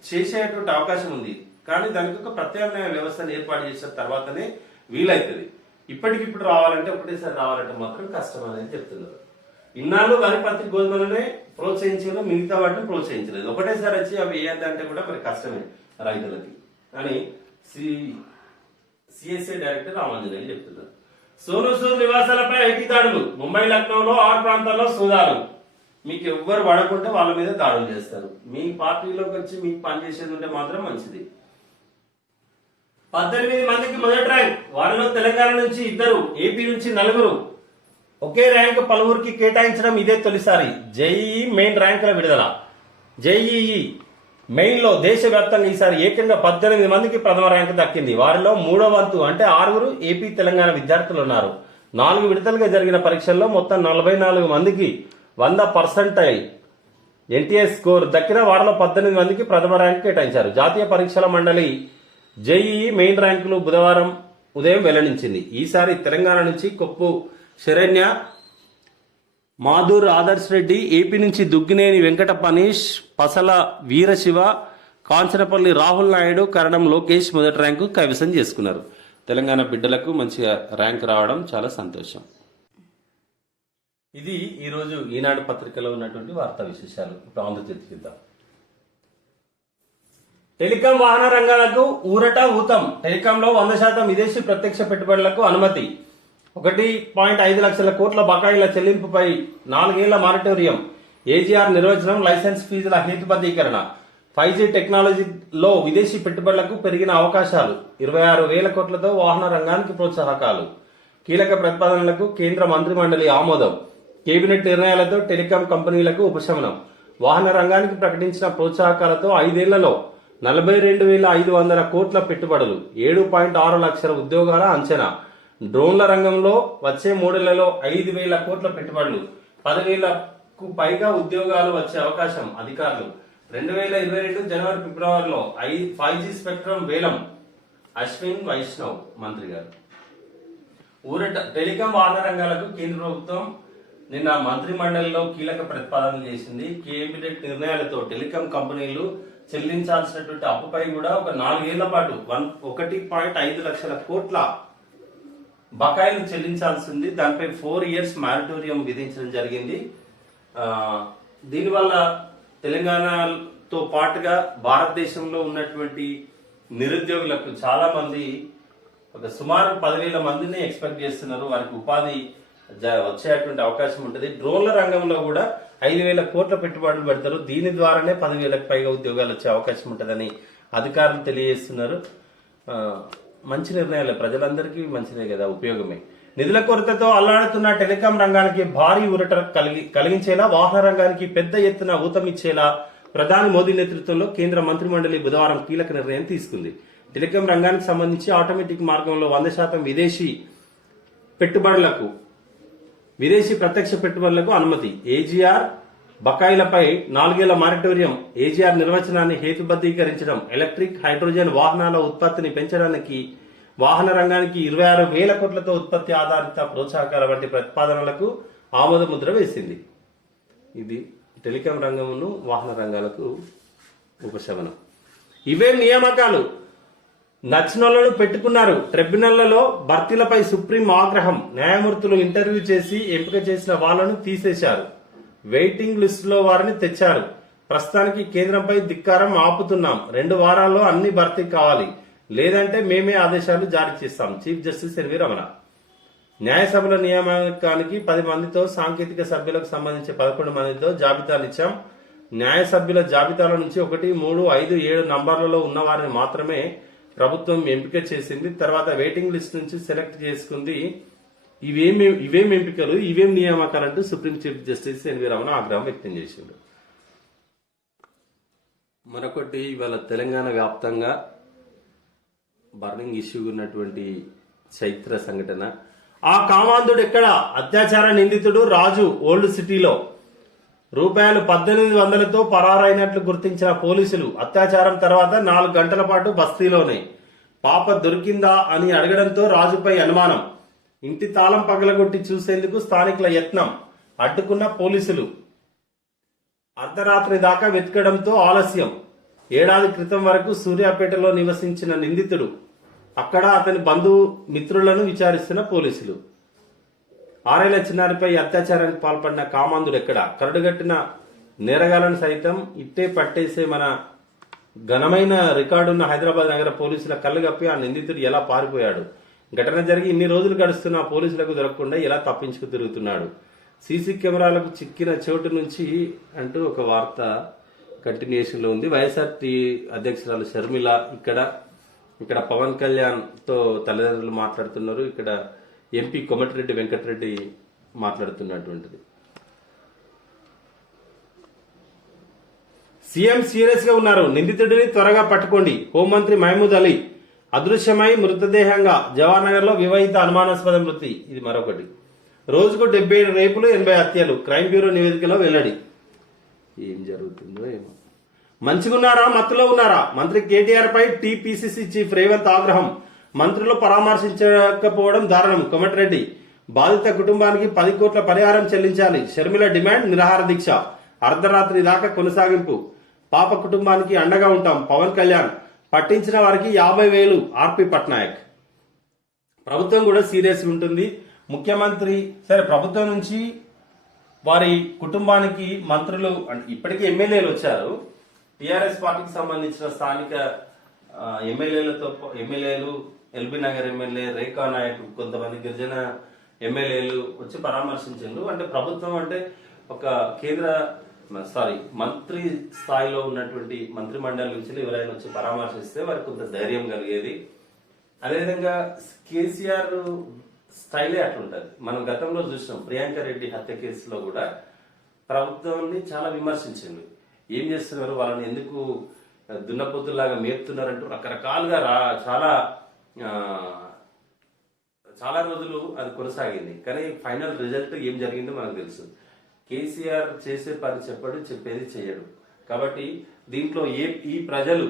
చేసేటువంటి అవకాశం ఉంది. కానీ దానికి ఒక ప్రత్యామ్నాయ వ్యవస్థను ఏర్పాటు చేసిన తర్వాతనే వీలైతుంది. ఇప్పటికిప్పుడు రావాలంటే ఒకటేసారి రావాలంటే మాత్రం కష్టం అనేది చెప్తున్నారు. ఇన్నాళ్ళు వరి, పత్తి, గోధుమలనే ప్రోత్సహించారు, మిగతా వాటిని ప్రోత్సహించలేదు. ఒకటేసారి వచ్చి అవి వేయద్దంటే కూడా మరి కష్టమే రైతులకి అని సిఎస్ఏ డైరెక్టర్ రామాంజనేయులు చెప్తున్నారు. సోను సూద్ నివాసాలపై ఐటీ దాడులు. ముంబై, లక్నోలో 6 ప్రాంతాల్లో సోదాలు. మీకు ఎవ్వరు పడకుంటే వాళ్ళ మీద దాడులు చేస్తారు. మీ పార్టీలోకి వచ్చి మీకు పనిచేసేది ఉంటే మాత్రం మంచిది. 18 మందికి మొదటి ర్యాంక్. వారిలో తెలంగాణ నుంచి 2, ఏపీ నుంచి 4. ఒకే ర్యాంకు పలువురికి కేటాయించడం ఇదే తొలిసారి. జేఈఈ మెయిన్ ర్యాంకుల విడుదల. జేఈఈ మెయిన్ లో దేశవ్యాప్తంగా ఈసారి ఏకంగా 18 మందికి ప్రథమ ర్యాంకు దక్కింది. వారిలో 3వ వంతు అంటే 6 ఏపీ, తెలంగాణ విద్యార్థులు ఉన్నారు. 4 విడతలుగా జరిగిన పరీక్షల్లో మొత్తం 44 మందికి 100% ఎన్టీఎస్ స్కోర్ దక్కిన వారిలో 18 మందికి ప్రథమ ర్యాంకు కేటాయించారు. జాతీయ పరీక్షల మండలి జేఈఈ మెయిన్ ర్యాంకులు బుధవారం ఉదయం వెల్లడించింది. ఈసారి తెలంగాణ నుంచి కొప్పు శరణ్య, మాధుర్ ఆదర్శ్ రెడ్డి, ఏపీ నుంచి దుగ్గినేని వెంకట పనీష్, పసల వీరశివ, కాంచనపల్లి రాహుల్ నాయుడు, కరణం లోకేష్ మొదటి ర్యాంకు కైవసం చేసుకున్నారు. తెలంగాణ బిడ్డలకు మంచిగా ర్యాంక్ రావడం చాలా సంతోషం. ఇది ఈరోజు ఈనాడు పత్రికలో ఉన్నటువంటి వార్తా విశేషాలు. ఇప్పుడు ఆంధ్రజ్యోతి చూద్దాం. టెలికాం వాహన రంగాలకు ఊరట ఊతం. టెలికాంలో 100% విదేశీ ప్రత్యక్ష పెట్టుబడులకు అనుమతి. 1.5 లక్షల కోట్ల బకాయిల చెల్లింపుపై 4 ఏళ్ల మారటోరియం. ఏజీఆర్ నిర్వచనం, లైసెన్స్ ఫీజుల హేతుబద్ధీకరణ. 5G టెక్నాలజీలో విదేశీ పెట్టుబడులకు పెరిగిన అవకాశాలు. 26,000 కోట్లతో వాహన రంగానికి ప్రోత్సాహకాలు. కీలక ప్రతిపాదనలకు కేంద్ర మంత్రి మండలి ఆమోదం. కేబినెట్ నిర్ణయాలతో టెలికాం కంపెనీలకు ఉపశమనం. వాహన రంగానికి ప్రకటించిన ప్రోత్సాహకాలతో 5 ఏళ్లలో 42,500 కోట్ల పెట్టుబడులు. 7.6 లక్షల ఉద్యోగాల అంచనా. డ్రోన్ల రంగంలో వచ్చే 3 ఏళ్లలో 5,000 కోట్ల పెట్టుబడులు. 10,000కు పైగా ఉద్యోగాలు వచ్చే అవకాశం. అధికారులు 2022 జనవరి, ఫిబ్రవరిలో 5G స్పెక్ట్రమ్ వేలం. అశ్విన్ వైష్ణవ్ మంత్రి గారు. ఊరట టెలికాం వాహన రంగాలకు కేంద్ర ప్రభుత్వం నిన్న మంత్రి మండలిలో కీలక ప్రతిపాదనలు చేసింది. కేబినెట్ నిర్ణయాలతో టెలికాం కంపెనీలు చెల్లించాల్సినటువంటి అప్పుపై కూడా ఒక 4 ఏళ్ల పాటు 1.5 లక్షల కోట్ల బకాయిలు చెల్లించాల్సి ఉంది. దానిపై 4 ఇయర్స్ మారిటోరియం విధించడం జరిగింది. దీనివల్ల తెలంగాణతో పాటుగా భారతదేశంలో ఉన్నటువంటి నిరుద్యోగులకు చాలా మంది సుమారు 10,000 మందిని ఎక్స్పెక్ట్ చేస్తున్నారు. వారికి ఉపాధి వచ్చేటువంటి అవకాశం ఉంటుంది. డ్రోన్ల రంగంలో కూడా 5,000 కోట్ల పెట్టుబడులు పెడతారు. దీని ద్వారానే 10,000కు పైగా ఉద్యోగాలు వచ్చే అవకాశం ఉంటుందని అధికారులు తెలియజేస్తున్నారు. మంచి నిర్ణయాలే, ప్రజలందరికీ మంచిదే కదా, ఉపయోగమే. నిధుల కొరతతో అల్లాడుతున్న టెలికాం రంగానికి భారీ ఊరట కలిగించేలా, వాహన రంగానికి పెద్ద ఎత్తున ఊతమిచ్చేలా ప్రధాని మోదీ నేతృత్వంలో కేంద్ర మంత్రి మండలి బుధవారం కీలక నిర్ణయం తీసుకుంది. టెలికాం రంగానికి సంబంధించి ఆటోమేటిక్ మార్గంలో 100% విదేశీ ప్రత్యక్ష పెట్టుబడులకు అనుమతి. ఏజీఆర్ బకాయిలపై 4 ఏళ్ల మారిటోరియం. ఏజీఆర్ నిర్వచనాన్ని హేతుబద్ధీకరించడం. ఎలక్ట్రిక్, హైడ్రోజన్ వాహనాల ఉత్పత్తిని పెంచడానికి వాహన రంగానికి 26,000 కోట్లతో ఉత్పత్తి ఆధారిత ప్రోత్సాహకాల వంటి ప్రతిపాదనలకు ఆమోద ముద్ర వేసింది. ఇది టెలికాం రంగమును వాహన రంగాలకు ఉపశమనం. ఇవే నియామకాలు. నచ్చినోళ్లను పెట్టుకున్నారు. ట్రిబ్యునళ్లలో భర్తీలపై సుప్రీం ఆగ్రహం. న్యాయమూర్తులు ఇంటర్వ్యూ చేసి ఎంపిక చేసిన వాళ్లను తీసేశారు. వెయిటింగ్ లిస్టులో వారిని తెచ్చారు. ప్రస్తుతానికి కేంద్రంపై ధిక్కారం ఆపుతున్నాం. 2 వారాల్లో అన్ని భర్తీ కావాలి, లేదంటే మేమే ఆదేశాలు జారీ చేస్తాం. Chief justice NV Ramana. న్యాయసభల నియామకానికి 10 మందితో, సాంకేతిక సభ్యులకు సంబంధించి 11 మందితో జాబితానిచ్చాం. న్యాయ సభ్యుల జాబితాల నుంచి 1, 3, 5, 7 నంబర్లలో ఉన్న వారిని మాత్రమే ప్రభుత్వం ఎంపిక చేసింది. తర్వాత వెయిటింగ్ లిస్ట్ నుంచి సెలెక్ట్ చేసుకుంది. ఇవేం ఎంపికలు, ఇవేం నియామకాలంటూ supreme chief justice NV Ramana ఆగ్రహం వ్యక్తం చేసిండు. మరొకటి, ఇవాళ తెలంగాణ వ్యాప్తంగా బర్నింగ్ ఇష్యూ ఉన్నటువంటి చైత్ర సంఘటన. ఆ కామాంధుడు ఎక్కడ? అత్యాచార నిందితుడు రాజు ఓల్డ్ సిటీలో రూపాయలు 1800తో పరారైనట్లు గుర్తించిన పోలీసులు. అత్యాచారం తర్వాత 4 గంటల పాటు బస్తీలోనే. పాప దొరికిందా అని అడగడంతో రాజుపై అనుమానం. ఇంటి తాళం పగలగొట్టి చూసేందుకు స్థానికుల యత్నం. అడ్డుకున్న పోలీసులు. అర్ధరాత్రి దాకా వెతకడంతో ఆలస్యం. ఏడాది క్రితం వరకు సూర్యాపేటలో నివసించిన నిందితుడు. అక్కడ అతని బంధువు మిత్రులను విచారిస్తున్న పోలీసులు. 6 ఏళ్ల చిన్నారిపై అత్యాచారానికి పాల్పడిన కామాంధుడు ఎక్కడ? కరడుగట్టిన నేరగాలను సైతం ఇట్టే పట్టేసే మన ఘనమైన రికార్డున్న హైదరాబాద్ నగర పోలీసుల కళ్ళు కప్పి ఆ నిందితుడు ఎలా పారిపోయాడు? ఘటన జరిగి ఇన్ని రోజులు గడుస్తున్న పోలీసులకు దొరకకుండా ఎలా తప్పించుకు తిరుగుతున్నాడు? సీసీ కెమెరాలకు చిక్కిన చోటు నుంచి అంటూ ఒక వార్త కంటిన్యూషన్ లో ఉంది. వైఎస్ఆర్టీ అధ్యక్షురాలు షర్మిల ఇక్కడ పవన్ కళ్యాణ్ తో తల్లిదండ్రులు మాట్లాడుతున్నారు. ఇక్కడ ఎంపీ కోమటిరెడ్డి వెంకటరెడ్డి మాట్లాడుతున్నటువంటిది. సీఎం సీరియస్ గా ఉన్నారు. నిందితుడిని త్వరగా పట్టుకోండి. హోంమంత్రి మహమూద్ అలీ అదృశ్యమై మృతదేహంగా జవహర్ లో వివాహిత అనుమానాస్పద మృతి. ఇది మరొకటి. రోజుకు 77 రేపులు, 80 హత్యలు. క్రైమ్ బ్యూరో నివేదికలో వెల్లడి. ఏం జరుగుతుందో ఏమో. మంచిగున్నారా, మత్తులో ఉన్నారా? మంత్రి కేటీఆర్ పై టీపీసీసీ చీఫ్ రేవంత్ ఆగ్రహం. మంత్రులు పరామర్శించకపోవడం దారుణం. కోమటిరెడ్డి బాధిత కుటుంబానికి 10 కోట్ల పరిహారం చెల్లించాలి. షర్మిల డిమాండ్. నిరాహార దీక్ష అర్ధరాత్రి దాకా కొనసాగింపు. పాప కుటుంబానికి అండగా ఉంటాం. పవన్ కళ్యాణ్. పట్టించిన వారికి 50,000 ఆర్పి పట్నాయక్. ప్రభుత్వం కూడా సీరియస్ ఉంటుంది. ముఖ్యమంత్రి సరే, ప్రభుత్వం నుంచి వారి కుటుంబానికి మంత్రులు ఇప్పటికీ ఎమ్మెల్యేలు వచ్చారు. టిఆర్ఎస్ పార్టీకి సంబంధించిన స్థానిక ఎమ్మెల్యేలు ఎల్బీ నగర్ ఎమ్మెల్యే రేఖా నాయక్, కొంతమంది గిరిజన ఎమ్మెల్యేలు వచ్చి పరామర్శించారు. అంటే ప్రభుత్వం అంటే ఒక మంత్రి స్థాయిలో ఉన్నటువంటి మంత్రి మండలి నుంచి ఎవరైనా వచ్చి పరామర్శిస్తే వారికి కొంత ధైర్యం కలిగేది. అదేవిధంగా కేసీఆర్ స్టైలే అట్లుంటది. మనం గతంలో చూసినాం ప్రియాంక రెడ్డి హత్య కేసులో కూడా ప్రభుత్వాన్ని చాలా విమర్శించింది. ఏం చేస్తున్నారు, వాళ్ళని ఎందుకు దున్నపోతుల్లాగా మేపుతున్నారంటూ రకరకాలుగా చాలా రోజులు అది కొనసాగింది. కానీ ఫైనల్ రిజల్ట్ ఏం జరిగిందో మనకు తెలుసు. కేసీఆర్ చేసే పని చెప్పాడు, చెప్పేది చేయడు. కాబట్టి దీంట్లో ఈ ప్రజలు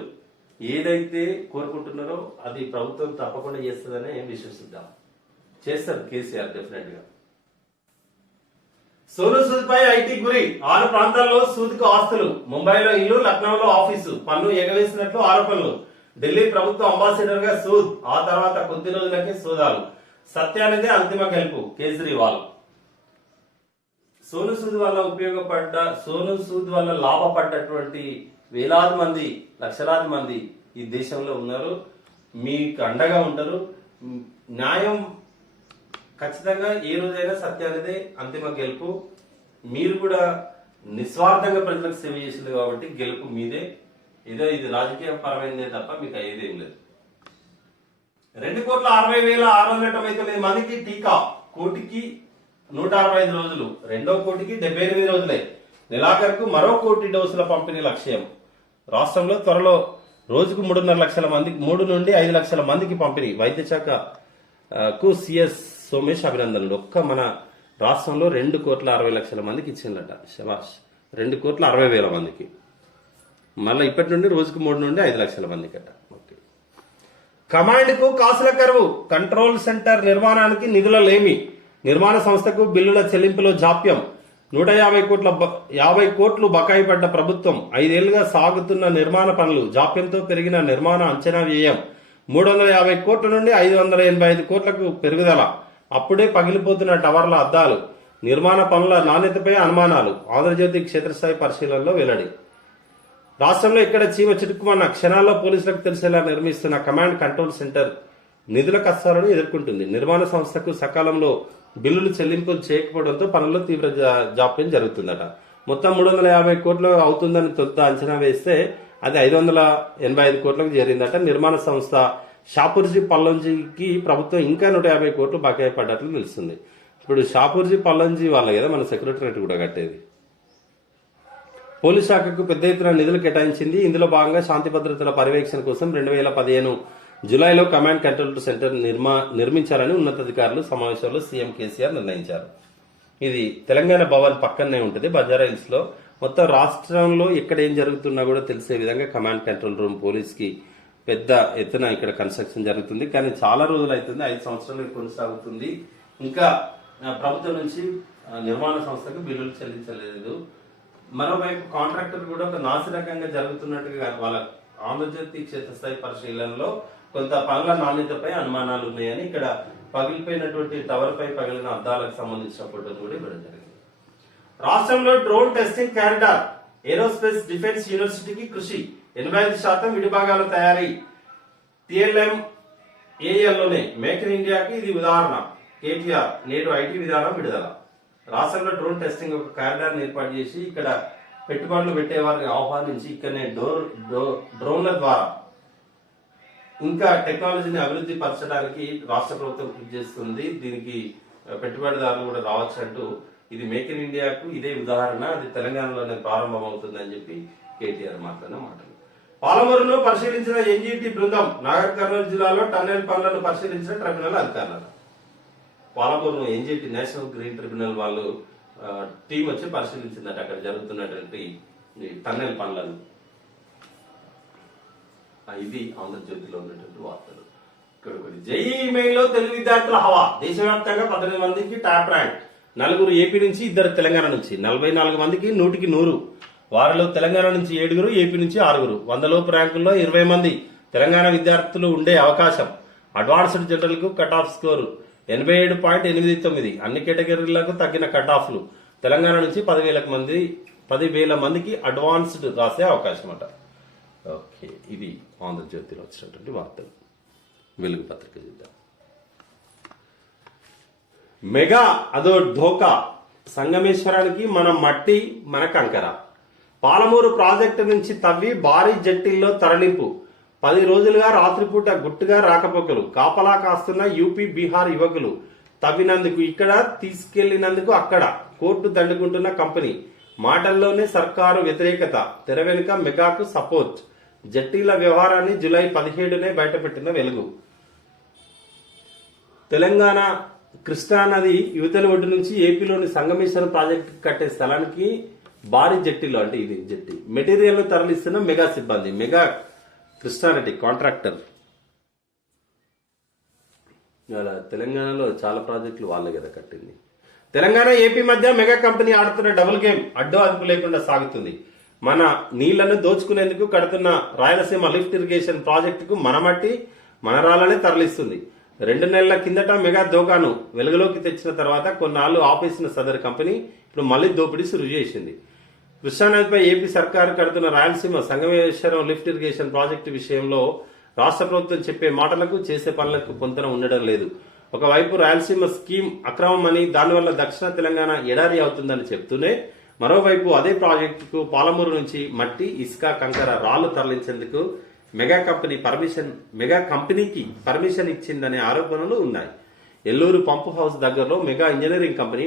ఏదైతే కోరుకుంటున్నారో అది ప్రభుత్వం తప్పకుండా చేస్తుందనే విశ్వసిద్దాం. చేస్తారు కేసీఆర్ డెఫినెట్ గా. సోను సూద్ పై ఐటీ గురి. 6 ప్రాంతాల్లో సూద్కు ఆస్తులు. ముంబైలో ఇల్లు, లక్నోలో ఆఫీసు. పన్ను ఎగవేసినట్లు ఆరోపణలు. ఢిల్లీ ప్రభుత్వ అంబాసిడర్ గా సూద్. ఆ తర్వాత కొద్ది రోజులకే సోదాలు. సత్యానిదే అంతిమ గెలుపు. కేజ్రీవాల్. సోను సూద్ వల్ల లాభపడ్డటువంటి వేలాది మంది, లక్షలాది మంది ఈ దేశంలో ఉన్నారు. మీకు అండగా ఉంటారు. న్యాయం ఖచ్చితంగా ఏ రోజైనా సత్యానిదే అంతిమ గెలుపు. మీరు కూడా నిస్వార్థంగా ప్రజలకు సేవ చేసింది కాబట్టి గెలుపు మీదే. ఇది రాజకీయ పరమైనదే తప్ప మీకు అయ్యేదేం లేదు. 2,60,699 మందికి టీకా. కోటికి 165 రోజులు. రెండో కోటికి 78 రోజులే. నెలాఖరుకు మరో 1 కోటి డోసుల పంపిణీ లక్ష్యం. రాష్ట్రంలో త్వరలో రోజుకు 3.5 లక్షల మందికి, 3 నుండి 5 లక్షల మందికి పంపిణీ. వైద్య శాఖకు సిఎస్ సోమేష్ అభినందనలు. ఒక్క మన రాష్ట్రంలో 2,60,00,000 మందికి ఇచ్చిందట. శబాష్. 2,60,000 మందికి. మళ్ళీ ఇప్పటి నుండి రోజుకు 3 నుండి 5 లక్షల మందికి అట. ఓకే. కమాండ్ కు కాసుల కరువు. కంట్రోల్ సెంటర్ నిర్మాణానికి నిధుల లేమి. నిర్మాణ సంస్థకు బిల్లుల చెల్లింపులో జాప్యం. 150 కోట్లు బకాయి పడ్డ ప్రభుత్వం. 5 ఏళ్లుగా సాగుతున్న నిర్మాణ పనులు. జాప్యంతో పెరిగిన నిర్మాణ అంచనా వ్యయం 350 కోట్ల నుండి 585 కోట్లకు పెరుగుదల. అప్పుడే పగిలిపోతున్న టవర్ల అద్దాలు. నిర్మాణ పనుల నాణ్యతపై అనుమానాలు. ఆంధ్రజ్యోతి క్షేత్రస్థాయి పరిశీలనలో వెల్లడి. రాష్ట్రంలో ఇక్కడ చీమ చిటుక్కుమన్న క్షణాల్లో పోలీసులకు తెలిసేలా నిర్మిస్తున్న కమాండ్ కంట్రోల్ సెంటర్ నిధుల కష్టాలను ఎదుర్కొంటుంది. నిర్మాణ సంస్థకు సకాలంలో బిల్లులు చెల్లింపులు చేయకపోవడంతో పనుల్లో తీవ్ర జాప్యం జరుగుతుందట. మొత్తం 350 కోట్లు అవుతుందని తొలుత అంచనా వేస్తే అది 585 కోట్లకు చేరిందట. నిర్మాణ సంస్థ షాపూర్జీ పల్లంజీకి ప్రభుత్వం ఇంకా 150 కోట్లు బకాయి పడ్డట్లు తెలుస్తుంది. ఇప్పుడు షాపూర్జీ పల్లంజీ వాళ్ళే కదా మన సెక్రటరేట్ కూడా కట్టేది. పోలీస్ శాఖకు పెద్ద ఎత్తున నిధులు కేటాయించింది. ఇందులో భాగంగా శాంతి భద్రతల పర్యవేక్షణ కోసం 2015 జులైలో కమాండ్ కంట్రోల్ సెంటర్ నిర్మించాలని ఉన్నతాధికారులు సమావేశంలో సీఎం కేసీఆర్ నిర్ణయించారు. ఇది తెలంగాణ భవన్ పక్కనే ఉంటుంది, బంజారా హిల్స్ లో. మొత్తం రాష్ట్రంలో ఎక్కడ ఏం జరుగుతున్నా కూడా తెలిసే విధంగా కమాండ్ కంట్రోల్ రూమ్ పోలీస్ కి పెద్ద ఎత్తున ఇక్కడ కన్స్ట్రక్షన్ జరుగుతుంది. కానీ చాలా రోజులు అవుతుంది, 5 సంవత్సరాలు కొనసాగుతుంది. ఇంకా ప్రభుత్వం నుంచి నిర్మాణ సంస్థకు బిల్లులు చెల్లించలేదు. మరోవైపు కాంట్రాక్టర్ కూడా ఒక నాసిరకంగా జరుగుతున్నట్టుగా వాళ్ళ ఆంధ్రజ్యోతి క్షేత్రస్థాయి పరిశీలనలో కొంత పనుల నాణ్యతపై అనుమానాలు ఉన్నాయని, ఇక్కడ పగిలిపోయినటువంటి టవర్ పై పగిలిన అద్దాలకు సంబంధించిన ఫోటోలు కూడా ఇవ్వడం జరిగింది. రాష్ట్రంలో drone testing corridor aerospace defence యూనివర్సిటీకి కృషి 85% విడిభాగాల తయారీ టిఎల్ఎం ఏఎల్లోనే మేక్ ఇన్ ఇండియాకి ఇది ఉదాహరణ. కేటీఆర్ నేడు ఐటీ విధానం విడుదల. రాష్ట్రంలో డ్రోన్ టెస్టింగ్ ఒక కారిడార్ ఏర్పాటు చేసి ఇక్కడ పెట్టుబడులు పెట్టే వారిని ఆహ్వానించి ఇక్కడనే డ్రోన్ల ద్వారా ఇంకా టెక్నాలజీని అభివృద్ధి పరచడానికి రాష్ట్ర ప్రభుత్వం కృషి చేస్తుంది. దీనికి పెట్టుబడిదారులు కూడా రావచ్చు అంటూ ఇది మేక్ ఇన్ ఇండియాకు ఇదే ఉదాహరణ, అది తెలంగాణలోనే ప్రారంభం అవుతుందని చెప్పి కేటీఆర్ మాట్లాడిన మాటలు. పాలమూరును పరిశీలించిన ఎన్జీటీ బృందం నాగర్ కర్నూలు జిల్లాలో టన్నెల్ పనులను పరిశీలించిన ట్రిబ్యునల్ అధికారులు. పాలమూరును ఎన్జీటీ నేషనల్ గ్రీన్ ట్రిబ్యునల్ వాళ్ళు టీం వచ్చి పరిశీలించిందట అక్కడ జరుగుతున్నటువంటి టన్నెల్ పనులను. ఇది ఆంధ్రజ్యోతిలో ఉన్నటువంటి వార్తలు. ఇక్కడ ఒకటి జేఈఈ మెయిన్లో తెలుగు విద్యార్థుల హవా. దేశవ్యాప్తంగా 18 మందికి టాప్ ర్యాంక్, 4 ఏపీ నుంచి, 2 తెలంగాణ నుంచి. 44 మందికి 100కి 100. వారిలో తెలంగాణ నుంచి 7, ఏపీ నుంచి 6. 100 లోపు ర్యాంకుల్లో 20 మంది తెలంగాణ విద్యార్థులు ఉండే అవకాశం. అడ్వాన్స్డ్ జనరల్ కు కట్ ఆఫ్ స్కోరు 87.89. అన్ని కేటగిరీలకు తగ్గిన కట్ ఆఫ్లు. తెలంగాణ నుంచి 10,000 మందికి అడ్వాన్స్డ్ రాసే అవకాశం అట. ఓకే, ఇది ఆంధ్రజ్యోతిలో వచ్చినటువంటి వార్తలు. వెలుగు పత్రిక చూద్దాం. మెగా అదో ఢోకా, సంగమేశ్వరానికి మన మట్టి మన కంకర. పాలమూరు ప్రాజెక్టు నుంచి తవ్వి భారీ జట్టిల్లో తరలింపు. 10 రోజులుగా రాత్రిపూట గుట్టుగా రాకపోకలు. కాపలా కాస్తున్న యూపీ బీహార్ యువకులు. తవ్వినందుకు ఇక్కడ, తీసుకెళ్లినందుకు అక్కడ. కోర్టు దండుకుంటున్న కంపెనీ. మాటల్లోనే సర్కారు వ్యతిరేకత, తెర వెనుక మెగాకు సపోర్ట్. జట్టీల వ్యవహారాన్ని జూలై 17నే బయటపెట్టిన వెలుగు. తెలంగాణ కృష్ణానది యువతలి ఒడ్డు నుంచి ఏపీలోని సంగమేశ్వరం ప్రాజెక్టు కట్టే స్థలానికి భారీ జట్టీలో, అంటే ఇది జట్టి, మెటీరియల్ తరలిస్తున్న మెగా సిబ్బంది. Mega Krishna Reddy contractor. అలా తెలంగాణలో చాలా ప్రాజెక్టులు వాళ్ళే కదా కట్టింది. తెలంగాణ ఏపీ మధ్య మెగా కంపెనీ ఆడుతున్న డబుల్ గేమ్ అడ్డు అదుపు లేకుండా సాగుతుంది. మన నీళ్లను దోచుకునేందుకు కడుతున్న రాయలసీమ లిఫ్ట్ ఇరిగేషన్ ప్రాజెక్టుకు మన మట్టి మన రాళ్లనే తరలిస్తుంది. 2 నెలల కిందట మెగా దోకాను వెలుగులోకి తెచ్చిన తర్వాత కొన్నాళ్లు ఆపేసిన సదరు కంపెనీ ఇప్పుడు మళ్లీ దోపిడీ సురు చేసింది. కృష్ణానదిపై ఏపీ సర్కారు కడుతున్న Rayalaseema Sangameshwaram lift irrigation project విషయంలో రాష్ట్ర ప్రభుత్వం చెప్పే మాటలకు చేసే పనులకు పొంతన ఉండడం లేదు. ఒకవైపు రాయలసీమ స్కీమ్ అక్రమమని, దానివల్ల దక్షిణ తెలంగాణ ఎడారి అవుతుందని చెప్తూనే, మరోవైపు అదే ప్రాజెక్టుకు పాలమూరు నుంచి మట్టి, ఇసుక, కంకర, రాళ్లు తరలించేందుకు మెగా కంపెనీకి పర్మిషన్ ఇచ్చిందనే ఆరోపణలు ఉన్నాయి. ఎల్లూరు పంప్ హౌస్ దగ్గరలో మెగా ఇంజనీరింగ్ కంపెనీ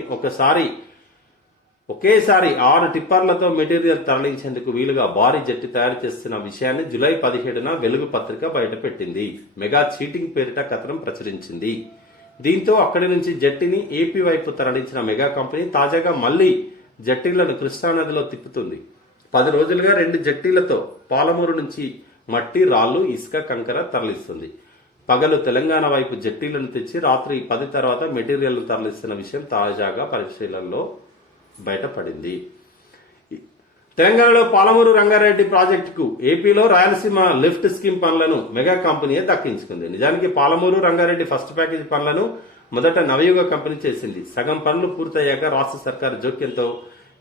ఒకేసారి 6 టిప్పర్లతో మెటీరియల్ తరలించేందుకు వీలుగా భారీ జట్టి తయారు చేస్తున్న విషయాన్ని జూలై 17న వెలుగు పత్రిక బయటపెట్టింది. మెగా చీటింగ్ పేరిట కథనం ప్రచురించింది. దీంతో అక్కడి నుంచి జట్టిని ఏపీ వైపు తరలించిన మెగా కంపెనీ తాజాగా మళ్లీ జట్టీలను కృష్ణానదిలో తిప్పుతుంది. 10 రోజులుగా 2 జట్టీలతో పాలమూరు నుంచి మట్టి, రాళ్లు, ఇసుక, కంకర తరలిస్తుంది. పగలు తెలంగాణ వైపు జట్టీలను తెచ్చి రాత్రి 10 తర్వాత మెటీరియల్ తరలిస్తున్న విషయం తాజాగా పరిశీలనలో బయటపడింది. తెలంగాణలో పాలమూరు రంగారెడ్డి ప్రాజెక్టుకు ఏపీలో రాయలసీమ లిఫ్ట్ స్కీమ్ పనులను మెగా కంపెనీయే దక్కించుకుంది. నిజానికి పాలమూరు రంగారెడ్డి ఫస్ట్ ప్యాకేజీ పనులను మొదట నవయుగ కంపెనీ చేసింది. సగం పనులు పూర్తయ్యాక రాష్ట్ర సర్కారు జోక్యంతో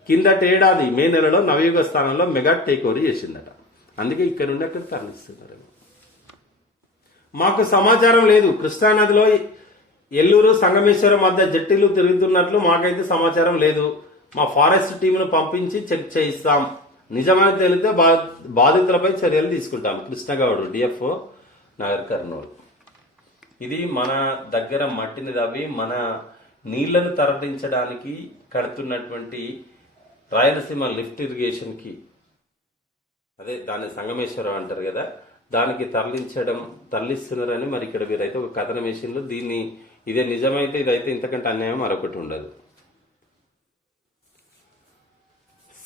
కిందటేడాది మే నెలలో నవయుగ స్థానంలో మెగా టేక్ ఓవర్ చేసిందట. అందుకే ఇక్కడ నుండి అక్కడ తరలిస్తున్నారు. మాకు సమాచారం లేదు. కృష్ణానదిలో ఎల్లూరు సంగమేశ్వరం మధ్య జట్టీలు తిరుగుతున్నట్లు మాకైతే సమాచారం లేదు. మా ఫారెస్ట్ టీంను పంపించి చెక్ చేయిస్తాం, నిజమని తేలితే బాధితులపై చర్యలు తీసుకుంటాం. కృష్ణగౌడ్, డిఎఫ్ఓ, నగర్ కర్నూలు. ఇది మన దగ్గర మట్టిని తవ్వి మన నీళ్లను తరలించడానికి కడుతున్నటువంటి రాయలసీమ లిఫ్ట్ ఇరిగేషన్ కి, అదే దాన్ని సంగమేశ్వరం అంటారు కదా, దానికి తరలిస్తున్నారని మరి ఇక్కడ వీరైతే ఒక కథన మెషిన్లు దీన్ని, ఇదే నిజమైతే ఇదైతే ఇంతకంటే అన్యాయం మరొకటి ఉండదు.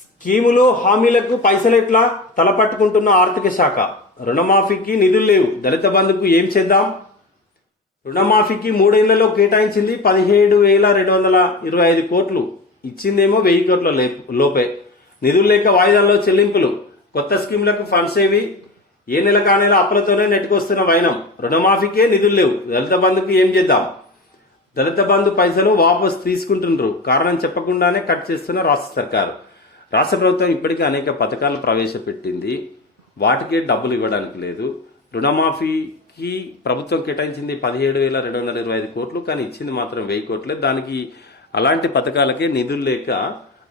స్కీములు హామీలకు పైసలు ఎట్లా తలపట్టుకుంటున్న ఆర్థిక శాఖ. రుణమాఫీకి నిధులు లేవు, దళిత బంధుకు ఏం చేద్దాం. రుణమాఫీకి 3 ఏళ్లలో కేటాయించింది 17,225 కోట్లు, ఇచ్చిందేమో 1000 కోట్ల లోపే. నిధులు లేక వాయిదాల్లో చెల్లింపులు, కొత్త స్కీములకు ఫండ్స్ ఏవి, ఏ నెల కానేల అప్పులతోనే నెట్టుకొస్తున్న వైనం. రుణమాఫీకే నిధులు లేవు, దళిత బంధుకు ఏం చేద్దాం. దళిత బంధు పైసలు వాపసు తీసుకుంటున్నారు, కారణం చెప్పకుండానే కట్ చేస్తున్న రాష్ట్ర సర్కారు. రాష్ట్ర ప్రభుత్వం ఇప్పటికే అనేక పథకాలు ప్రవేశపెట్టింది, వాటికే డబ్బులు ఇవ్వడానికి లేదు. రుణమాఫీకి ప్రభుత్వం కేటాయించింది 17,225 కోట్లు, కానీ ఇచ్చింది మాత్రం 1000 కోట్లే. దానికి అలాంటి పథకాలకే నిధులు లేక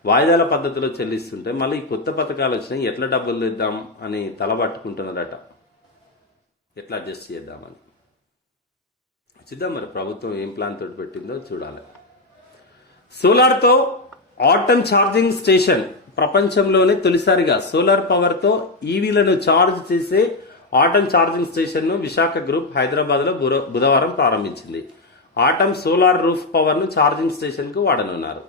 వాయిదాల పద్ధతిలో చెల్లిస్తుంటే మళ్ళీ ఈ కొత్త పథకాలు వచ్చినాయి, ఎట్లా డబ్బులు తెద్దాం అని తలబట్టుకుంటున్నారట, ఎట్లా అడ్జస్ట్ చేద్దామని. చూద్దాం మరి ప్రభుత్వం ఏం ప్లాన్ తోటి పెట్టిందో చూడాలి. సోలార్తో ఆటమ్ ఛార్జింగ్ స్టేషన్, ప్రపంచంలోనే తొలిసారిగా సోలార్ పవర్ తో ఈవీలను ఛార్జ్ చేసే ఆటమ్ ఛార్జింగ్ స్టేషన్ ను విశాఖ గ్రూప్ హైదరాబాద్ లో బుధవారం ప్రారంభించింది. ఆటమ్ సోలార్ రూఫ్ పవర్ ను ఛార్జింగ్ స్టేషన్ కు వాడనున్నారు.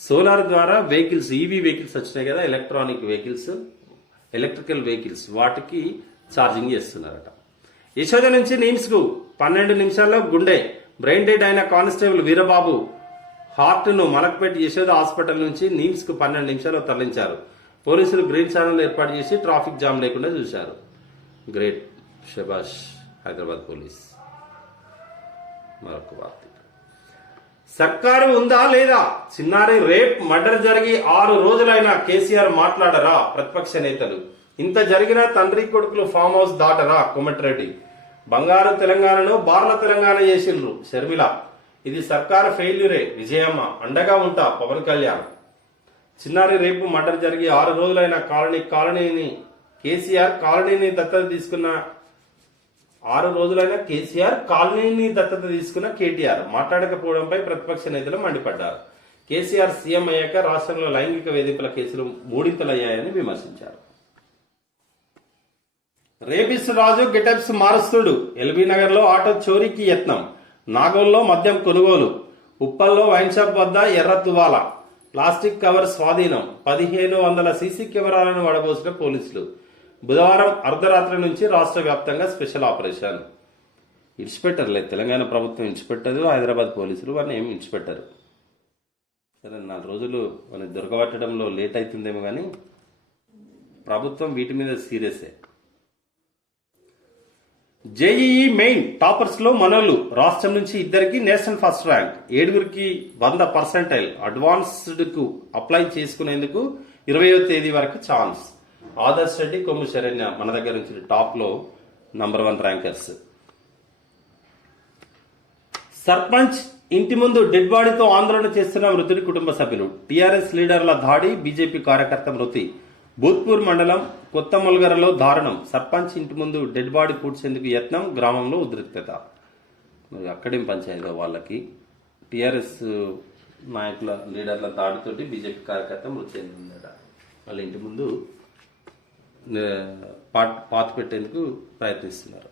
సోలార్ ద్వారా వెహికల్స్, ఈవీ వెహికల్స్ వచ్చినాయి కదా, ఎలక్ట్రానిక్ వెహికల్స్, ఎలక్ట్రికల్ వెహికల్స్, వాటికి ఛార్జింగ్ చేస్తున్నారట. యశోద నుంచి నిమ్స్ కు 12 నిమిషాల్లో గుండె బ్రెయిన్ డెడ్ అయిన కానిస్టేబుల్ వీరబాబు హార్ట్ ను మలక్పేట్ యశోద హాస్పిటల్ నుంచి నిమ్స్ కు 12 నిమిషాల్లో తరలించారు. పోలీసులు గ్రీన్ ఛానల్ ఏర్పాటు చేసి ట్రాఫిక్ జామ్ లేకుండా చూశారు. గ్రేట్, షబాష్ హైదరాబాద్ పోలీస్. మరొక వార్త, సర్కారు ఉందా లేదా, చిన్నారి రేప్ మర్డర్ జరిగి 6 రోజులైనా కేసీఆర్ మాట్లాడరా ప్రతిపక్ష నేతలు. ఇంత జరిగినా తండ్రి కొడుకులు ఫామ్ హౌస్ దాటరా కోమటిరెడ్డి. బంగారు తెలంగాణను బార్ల తెలంగాణ చేసిండ్రు షర్మిల. ఇది సర్కారు ఫెయిల్యూరే, విజయమ్మ అండగా ఉంటా పవన్ కళ్యాణ్. చిన్నారి రేపు మర్డర్ జరిగి 6 రోజులైన కాలనీని కేసీఆర్ కాలనీని దత్తత తీసుకున్న 6 రోజులైన కేసీఆర్ కాలనీని దత్తత తీసుకున్న కేటీఆర్ మాట్లాడకపోవడంపై ప్రతిపక్ష నేతలు మండిపడ్డారు. కేసీఆర్ సీఎం అయ్యాక రాష్ట్రంలో లైంగిక వేధింపుల కేసులు మూడింతలయ్యాయని విమర్శించారు. రేపిస్ట్ రాజు గెటప్స్ మారుస్తుడు. ఎల్బీ నగర్ లో ఆటో చోరీకి యత్నం, నాగోల్లో మద్యం కొనుగోలు, ఉప్పల్లో వైన్ షాప్ వద్ద ఎర్ర తువాల, ప్లాస్టిక్ కవర్ స్వాధీనం, 1500 సీసీ కెమెరాలను వడబోసిన పోలీసులు. బుధవారం అర్ధరాత్రి నుంచి రాష్ట్ర వ్యాప్తంగా స్పెషల్ ఆపరేషన్. ఇడిచిపెట్టరులే, తెలంగాణ ప్రభుత్వం ఇడిచిపెట్టదు, హైదరాబాద్ పోలీసులు వారిని ఏమి ఇడిచిపెట్టరు. సరే 4 రోజులు వాళ్ళని దొరకబట్టడంలో లేట్ అవుతుందేమో కానీ ప్రభుత్వం వీటి మీద సీరియసే. జేఈఈ మెయిన్ టాపర్స్ లో మనోళ్ళు, రాష్ట్రం నుంచి 2కి నేషనల్ ఫస్ట్ ర్యాంక్, 7కి 100% అడ్వాన్స్డ్ కు అప్లై చేసుకునేందుకు 20వ తేదీ వరకు ఛాన్స్. ఆదర్శ్ రెడ్డి, కొమ్ము శరణ్య మన దగ్గర నుంచి టాప్ లో నంబర్ 1 ర్యాంకర్స్. సర్పంచ్ ఇంటి ముందు డెడ్ బాడీతో ఆందోళన చేస్తున్న మృతుడి కుటుంబ సభ్యులు. టీఆర్ఎస్ లీడర్ల దాడి, బీజేపీ కార్యకర్త మృతి. భూత్పూర్ మండలం కొత్త మొల్గరలో దారుణం, సర్పంచ్ ఇంటి ముందు డెడ్ బాడీ పూడ్చేందుకు యత్నం, గ్రామంలో ఉద్రిక్తత. మరి అక్కడేం పంచాయతీ వాళ్ళకి. టీఆర్ఎస్ నాయకుల లీడర్ల దాడితోటి బీజేపీ కార్యకర్త మృతి చెందిందట. వాళ్ళ ఇంటి ముందు పాతి పెట్టేందుకు ప్రయత్నిస్తున్నారు.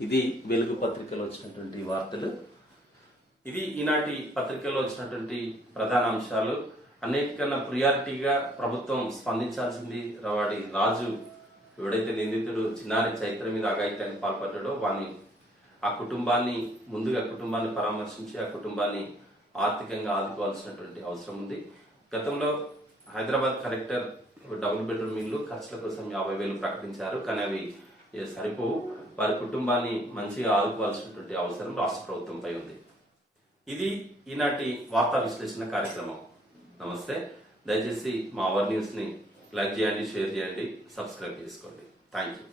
ఇది వెలుగు పత్రికలో వచ్చినటువంటి వార్తలు. ఇది ఈనాటి పత్రికలో వచ్చినటువంటి ప్రధాన అంశాలు. అన్నిటికన్నా ప్రియారిటీగా ప్రభుత్వం స్పందించాల్సింది రవాడి రాజు, ఎవడైతే నిందితుడు చిన్నారి చైత్ర మీద అఘాయిత్యానికి పాల్పడ్డాడో వాని ఆ కుటుంబాన్ని పరామర్శించి ఆ కుటుంబాన్ని ఆర్థికంగా ఆదుకోవాల్సినటువంటి అవసరం ఉంది. గతంలో హైదరాబాద్ కలెక్టర్ డబుల్ బెడ్రూమ్ ఇల్లు ఖర్చుల కోసం 50,000 ప్రకటించారు, కానీ అవి సరిపోవు. వారి కుటుంబాన్ని మంచిగా ఆదుకోవాల్సినటువంటి అవసరం రాష్ట్ర ప్రభుత్వంపై ఉంది. ఇది ఈనాటి వార్తా విశ్లేషణ కార్యక్రమం. నమస్తే. దయచేసి మా అవర్ న్యూస్ ని లైక్ చేయండి, షేర్ చేయండి, సబ్స్క్రైబ్ చేసుకోండి. Thank you.